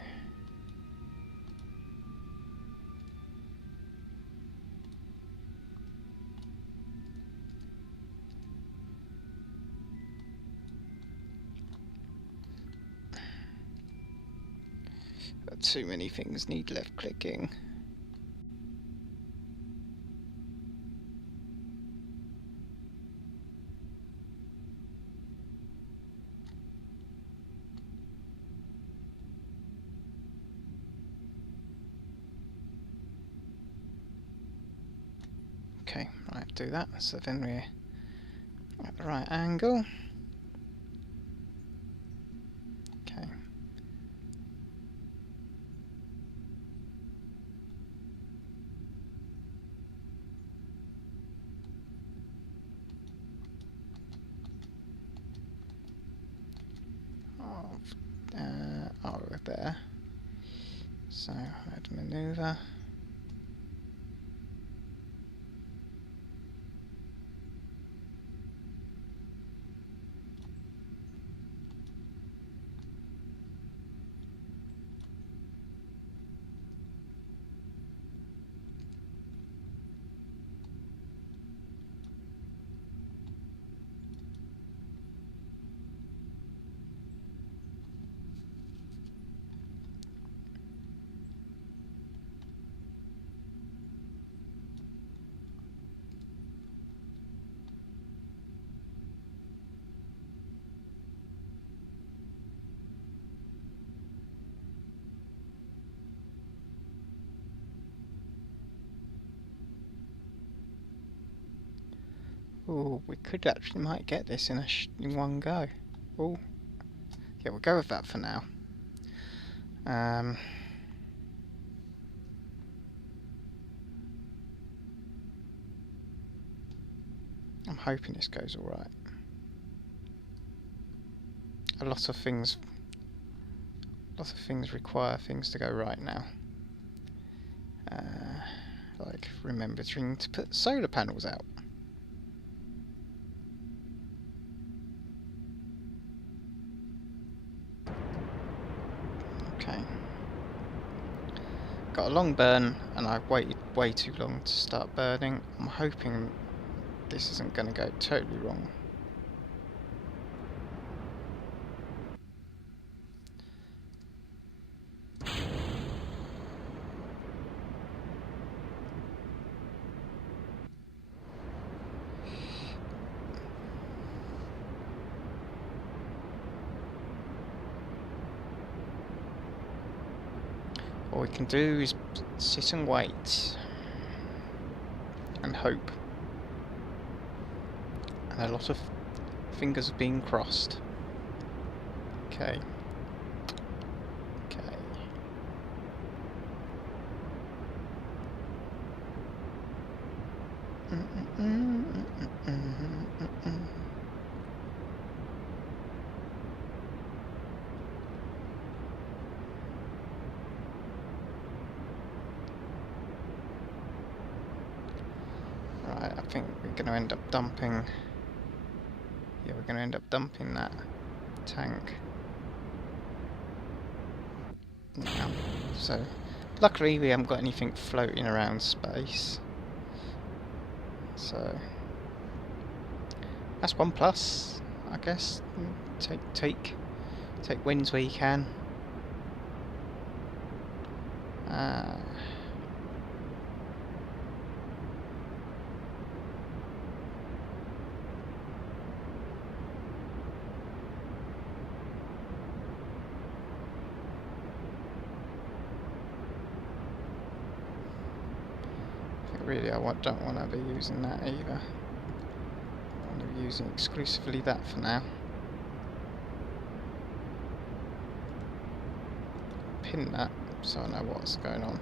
But too many things need left clicking. Okay, right, do that, so then we're at the right angle. Okay. We're there. So, I'd maneuver. Oh, we could actually might get this in one go. Oh, yeah, we'll go with that for now. I'm hoping this goes all right. A lot of things require things to go right now. Like remembering to put solar panels out. got a long burn and I waited way too long to start burning. I'm hoping this isn't going to go totally wrong. All we can do is sit and wait and hope. And a lot of fingers are being crossed. Okay. Okay. Right, I think we're going to end up dumping... Yeah, we're going to end up dumping that tank now. So, luckily we haven't got anything floating around space. So, that's one plus, I guess. Take wins where you can. Really, I don't want to be using that either. I want to be using exclusively that for now. Pin that so I know what's going on.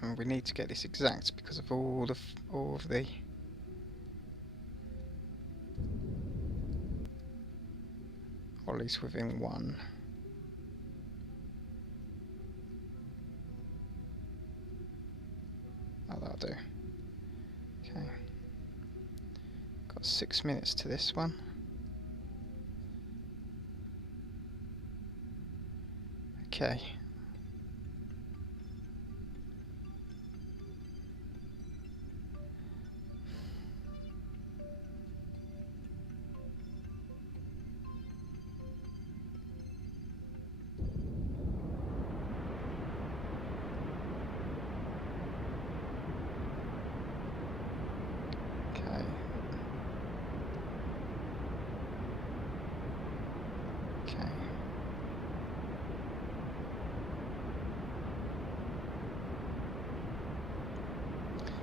And we need to get this exact because of all of the or at least within one. Oh, that'll do. Okay. Got 6 minutes to this one. Okay.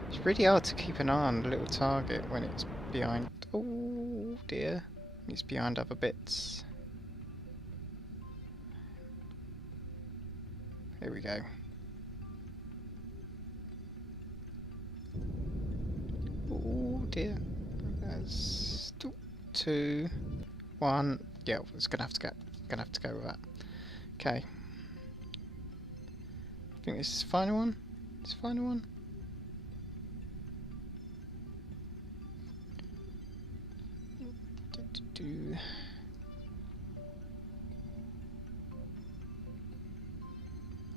It's really hard to keep an eye on the little target when it's behind... Oh dear. It's behind other bits. Here we go. Oh dear. There's 2, 1. Yeah, it's gonna have to go with that. Okay. I think this is the final one. It's the final one.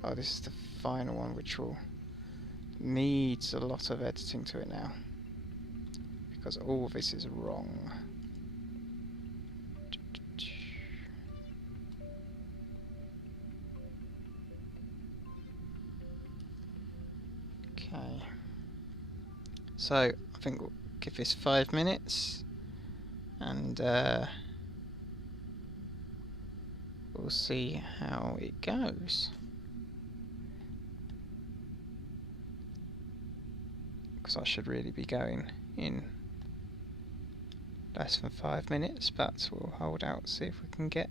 Oh, this is the final one, which will needs a lot of editing to it now because all of this is wrong. Okay, so I think we'll give this 5 minutes and we'll see how it goes. Because I should really be going in less than 5 minutes, but we'll hold out, see if we can get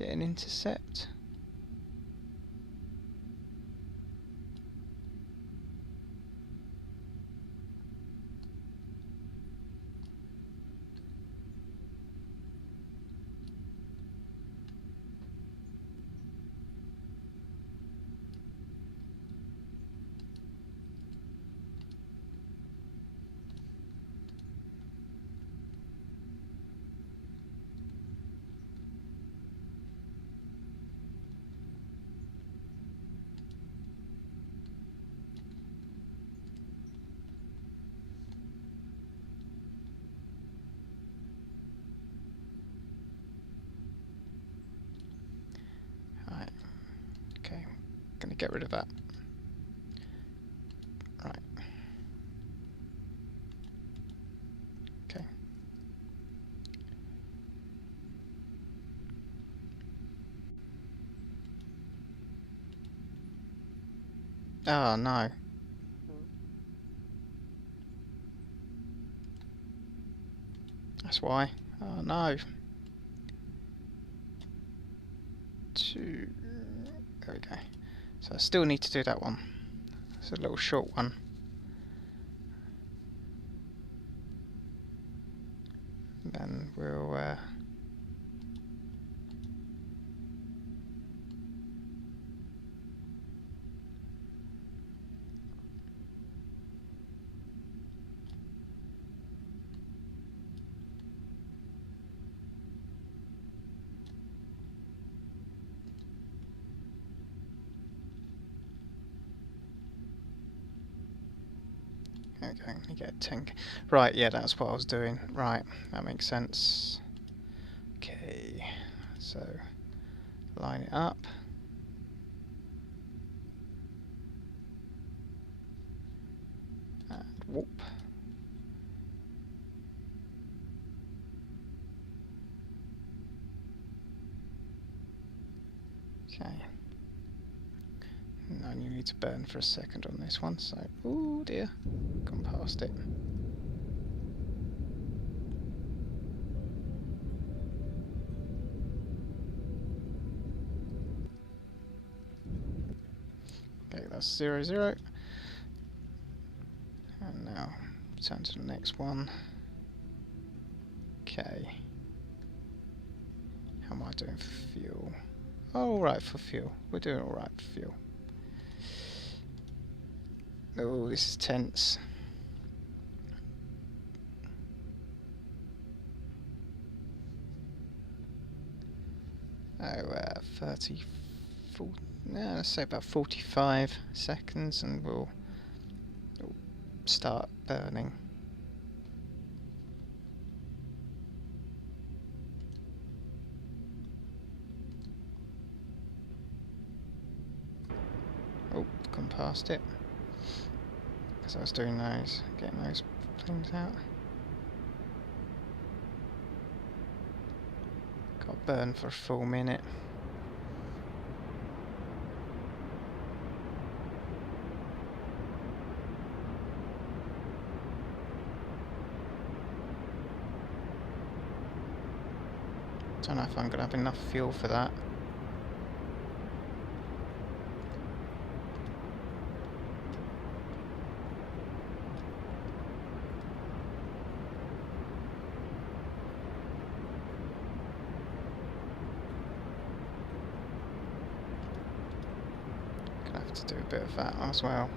an intercept. get rid of that. Right. Okay. Oh no. That's why. Oh no. There we go. So I still need to do that one. It's a little short one. Then we'll okay, you get a 10. Right, yeah, that's what I was doing. Right, that makes sense. Okay, so line it up. And whoop. Okay. Now you need to burn for a second on this one, so... oh dear, gone past it. Okay, that's 0, 0. And now, turn to the next one. Okay. How am I doing for fuel? Oh, alright for fuel. We're doing alright for fuel. Oh, this is tense. Oh, 30, 40, no, let's say about 45 seconds and we'll start burning. Oh, gone past it. Because I was doing those, getting those things out. Got to burn for a full minute. Don't know if I'm going to have enough fuel for that. Gonna have to do a bit of that as well.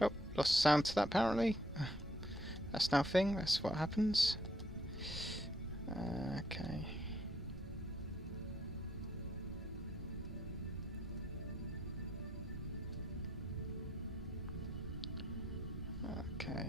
Oh, lost sound to that apparently. That's now a thing, that's what happens. Okay. Okay.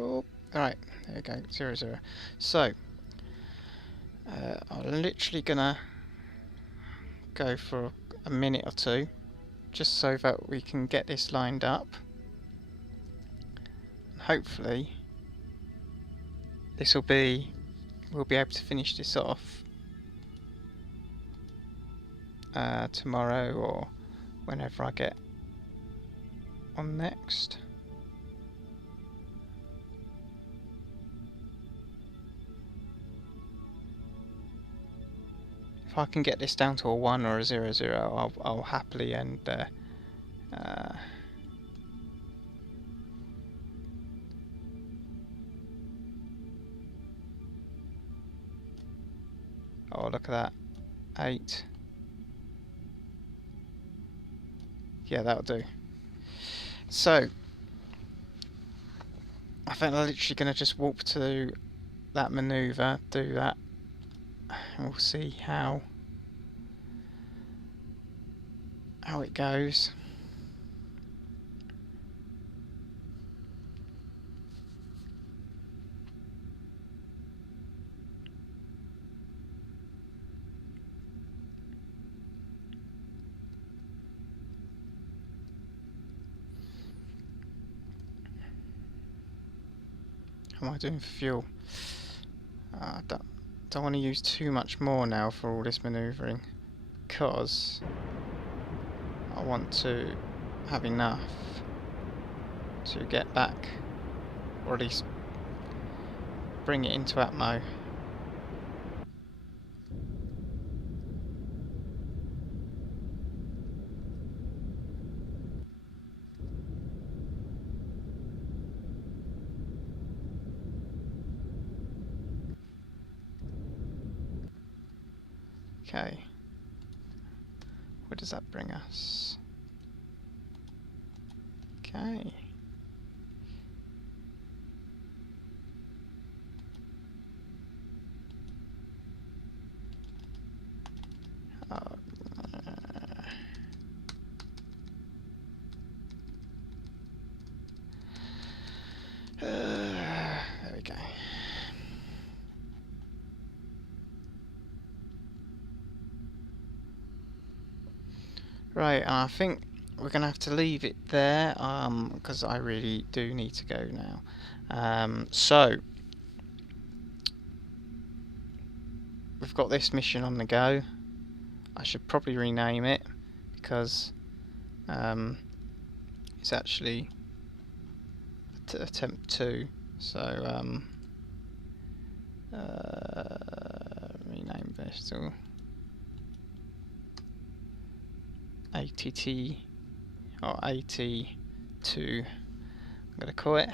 Oh, alright, there you go, 0, 0. So, I'm literally gonna go for a minute or two, just so that we can get this lined up. Hopefully, we'll be able to finish this off tomorrow or whenever I get on next. If I can get this down to a 1 or a 0, 0, I'll happily end oh, look at that. 8. Yeah, that'll do. So, I think I'm literally going to just warp to that manoeuvre, do that, and we'll see how it goes. How am I doing for fuel? I don't want to use too much more now for all this manoeuvring, because I want to have enough to get back, or at least bring it into Atmo. Okay, where does that bring us? Okay. Oh, there we go. Right, I think we're going to have to leave it there, because I really do need to go now. So, we've got this mission on the go. I should probably rename it, because it's actually attempt 2. So, rename this to ATT or AT2. I'm going to call it.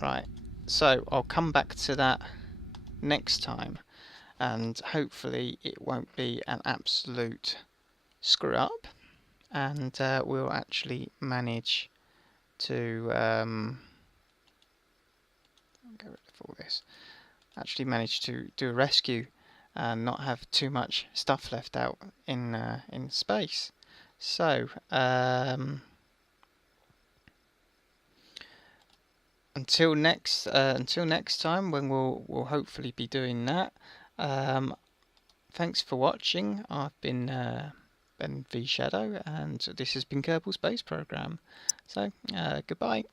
Right, so I'll come back to that next time, and hopefully it won't be an absolute screw up, and we'll actually manage to get rid of all this. Actually manage to do a rescue and not have too much stuff left out in space. So until next time, when we'll hopefully be doing that. Thanks for watching. I've been Ben V Shadow, and this has been Kerbal Space Program. So goodbye.